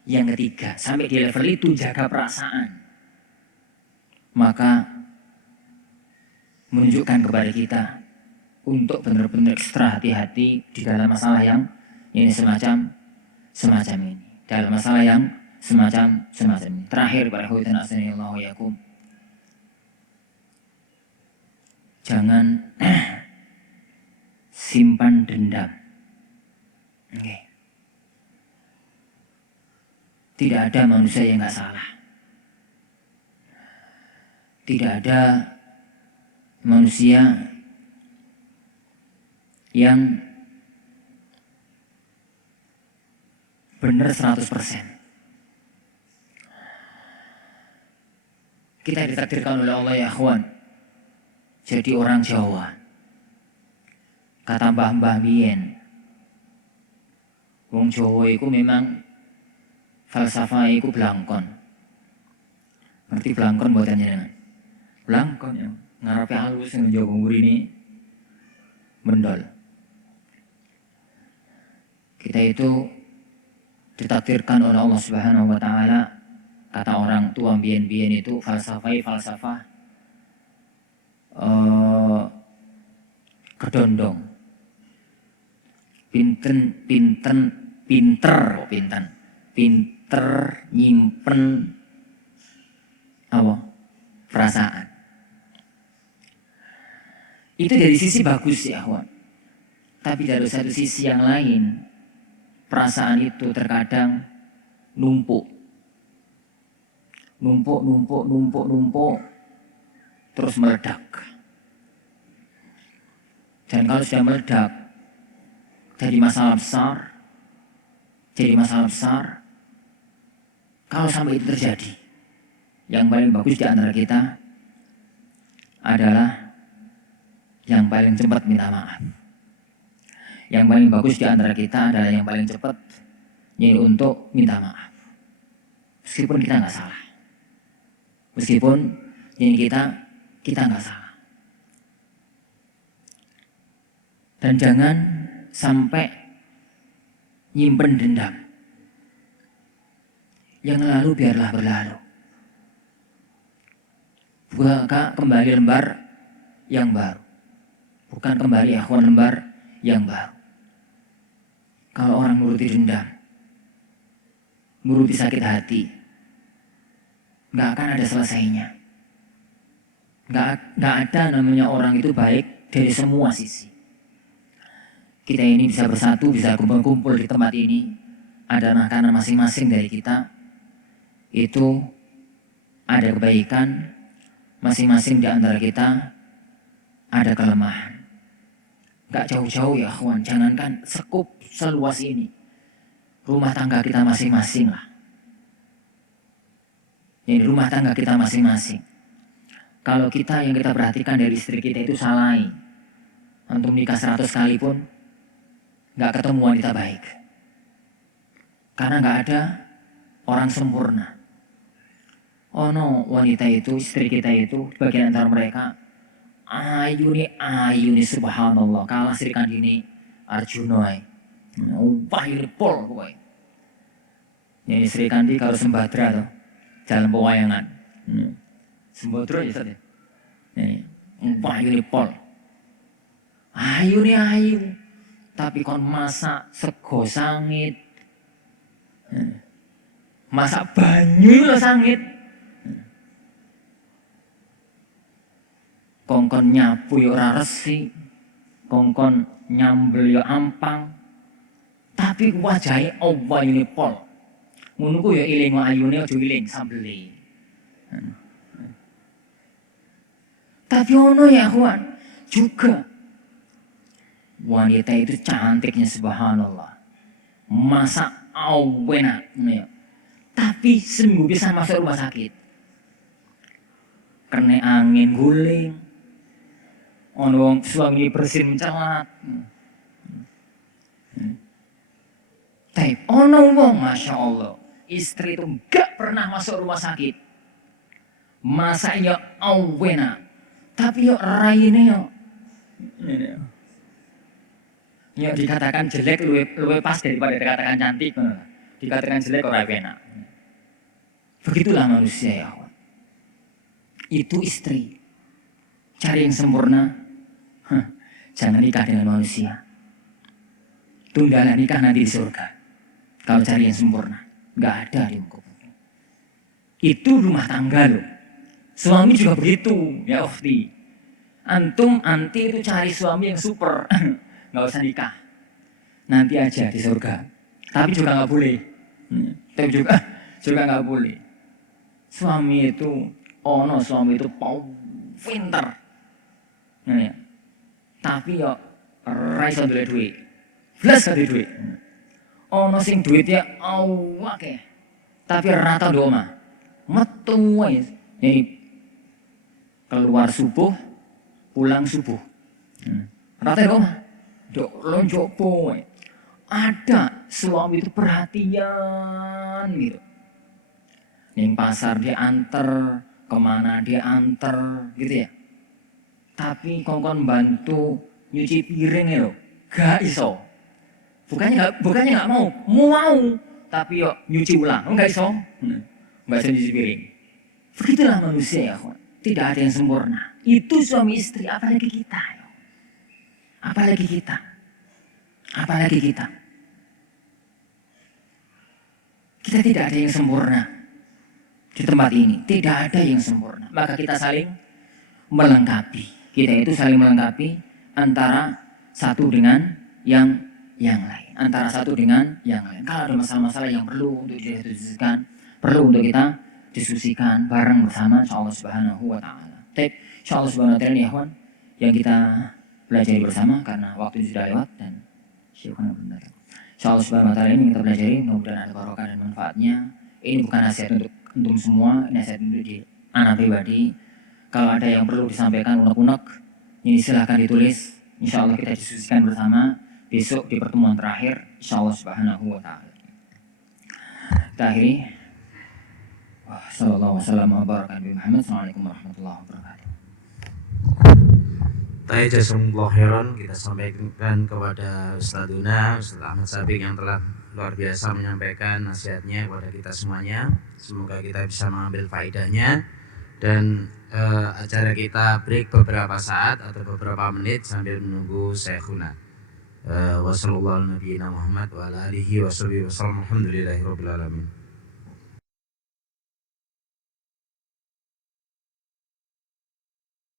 yang ketiga, sampai di level itu jaga perasaan, maka menunjukkan kepada kita untuk benar-benar ekstra hati-hati di dalam masalah yang ini semacam ini, dalam masalah yang semacam ini. Terakhir para hadirin asanillahu yakum, jangan simpan dendam. Okay. Tidak ada manusia yang nggak salah. Tidak ada manusia yang benar 100%. Kita ditakdirkan oleh Allah ya akhwan, jadi orang Jawa. Kata mbah-mbah biyen, wong Jawa iku memang falsafah iku blangkon. Ngerti blangkon mboten jenengan? Blangkon ya, ngarepe halus sing njawa mburine mendol. Kita itu ditakdirkan oleh Allah Subhanahu wa taala, kata orang tua biyen-biyen itu falsafah kedondong. Pinter nyimpen apa? Perasaan. Itu dari sisi bagus ya, kawan. Tapi dari satu sisi yang lain, perasaan itu terkadang numpuk, terus meledak. Dan kalau sudah meledak, jadi masalah besar. Kalau sampai itu terjadi, yang paling bagus di antara kita adalah yang paling cepat minta maaf. Yang paling bagus di antara kita adalah yang paling cepat yaitu untuk minta maaf. Meskipun kita nggak salah. Meskipun ini kita nggak salah. Dan jangan sampai nyimpen dendam. Yang lalu biarlah berlalu. Buka kembali lembar yang baru. Bukan kembali akhwan lembar yang baru. Kalau orang nuruti dendam, nuruti sakit hati, nggak akan ada selesainya. Nggak ada namanya orang itu baik dari semua sisi. Kita ini bisa bersatu, bisa kumpul di tempat ini. Ada karena masing-masing dari kita itu ada kebaikan, masing-masing di antara kita ada kelemahan. Gak jauh-jauh ya kawan, jangankan sekup seluas ini. Rumah tangga kita masing-masing lah. Jadi rumah tangga kita masing-masing. Kalau kita yang kita perhatikan dari istri kita itu salah. Antum nikah 100 kali pun nggak ketemu wanita baik. Karena nggak ada orang sempurna. Oh no, wanita itu, istri kita itu, bagian antara mereka, ayu nih subhanallah, kalah Sri Kandini Arjuna. Wah ini pol pokoknya. Jadi Sri Kandi kalau Sembadra tuh, jalan pewayangan. Sembadra ya Ustaz ya. Wah ini pol. Ayu nih ayu. Tapi kon masak sego sangit. Masak banyu lo sangit. Kongkon nyapu yo ora resi. Kongkon nyambel yo ampang. Tapi wajahe Allah ini pol. Ngono ku yo iling ayune aja iling sambele. Tapi ono ya kawan, juga wanita itu cantiknya subhanallah. Masak enak, ya. Tapi seminggu bisa masuk rumah sakit. Kena angin guling. Ono suami bersin mencelat. Tapi ono wong masya Allah, istri itu gak pernah masuk rumah sakit. Masaknya enak. Tapi yo raine yo. Ya dikatakan jelek luwe pas daripada dikatakan cantik. Dikatakan jelek ora enak. Begitulah manusia ya. Itu istri. Cari yang sempurna. Jangan nikah dengan manusia. Tundalah nikah nanti di surga. Kalau cari yang sempurna, nggak ada di muka bumi. Itu rumah tangga loh. Suami juga begitu, ya ukhti. Anti itu cari suami yang super. Nggak usah nikah. Nanti aja di surga. Tapi juga nggak boleh. Tapi juga nggak boleh. Suami itu, suami itu pinter. Ya. Tapi ya raiso duit. Belas kali duit. Sing duitnya akeh. Tapi rata doma. Metu wae. Jadi keluar subuh, pulang subuh. Rata doma. Dok lonjok poe. Ada suami itu perhatian gitu. Ning pasar dia anter, kemana dia anter gitu ya. Tapi kongkon bantu nyuci piring ya loh, gak iso. Bukannya nggak mau, tapi yo nyuci ulang, nggak iso nyuci piring. Begitulah manusia ya, tidak ada yang sempurna. Itu suami istri, apalagi kita. Apalagi kita. Kita tidak ada yang sempurna di tempat ini, tidak ada yang sempurna. Maka kita saling melengkapi. Kita itu saling melengkapi antara satu dengan yang lain. Antara satu dengan yang lain. Kalau ada masalah-masalah yang perlu untuk didiskusikan, perlu untuk kita diskusikan bareng bersama Allah Subhanahu wa taala. Baik, Allah Subhanahu wa taala ya kawan, yang kita pelajari bersama karena waktu sudah lewat dan syukur benar. Allah Subhanahu wa taala ini kita pelajari, mudah-mudahan ada barokah dan manfaatnya. Ini bukan nasihat untuk antum semua, ini nasihat untuk di anak pribadi. Kalau ada yang perlu disampaikan unek-unek, ini silahkan ditulis. Insya Allah kita diskusikan bersama besok di pertemuan terakhir. Insya Allah Subhanahu wa ta'ala. Kita akhiri. Wassalamualaikum warahmatullahi wabarakatuh. Jazakumullah khairan, kita sampaikan kepada Ustadzuna Ustadz Ahmad Sabik yang telah luar biasa menyampaikan nasihatnya kepada kita semuanya. Semoga kita bisa mengambil faedahnya. Dan acara kita break beberapa saat atau beberapa menit sambil menunggu Syekhuna. Wassalamualaikum warahmatullahi wabarakatuh. Alhamdulillahirabbil alamin.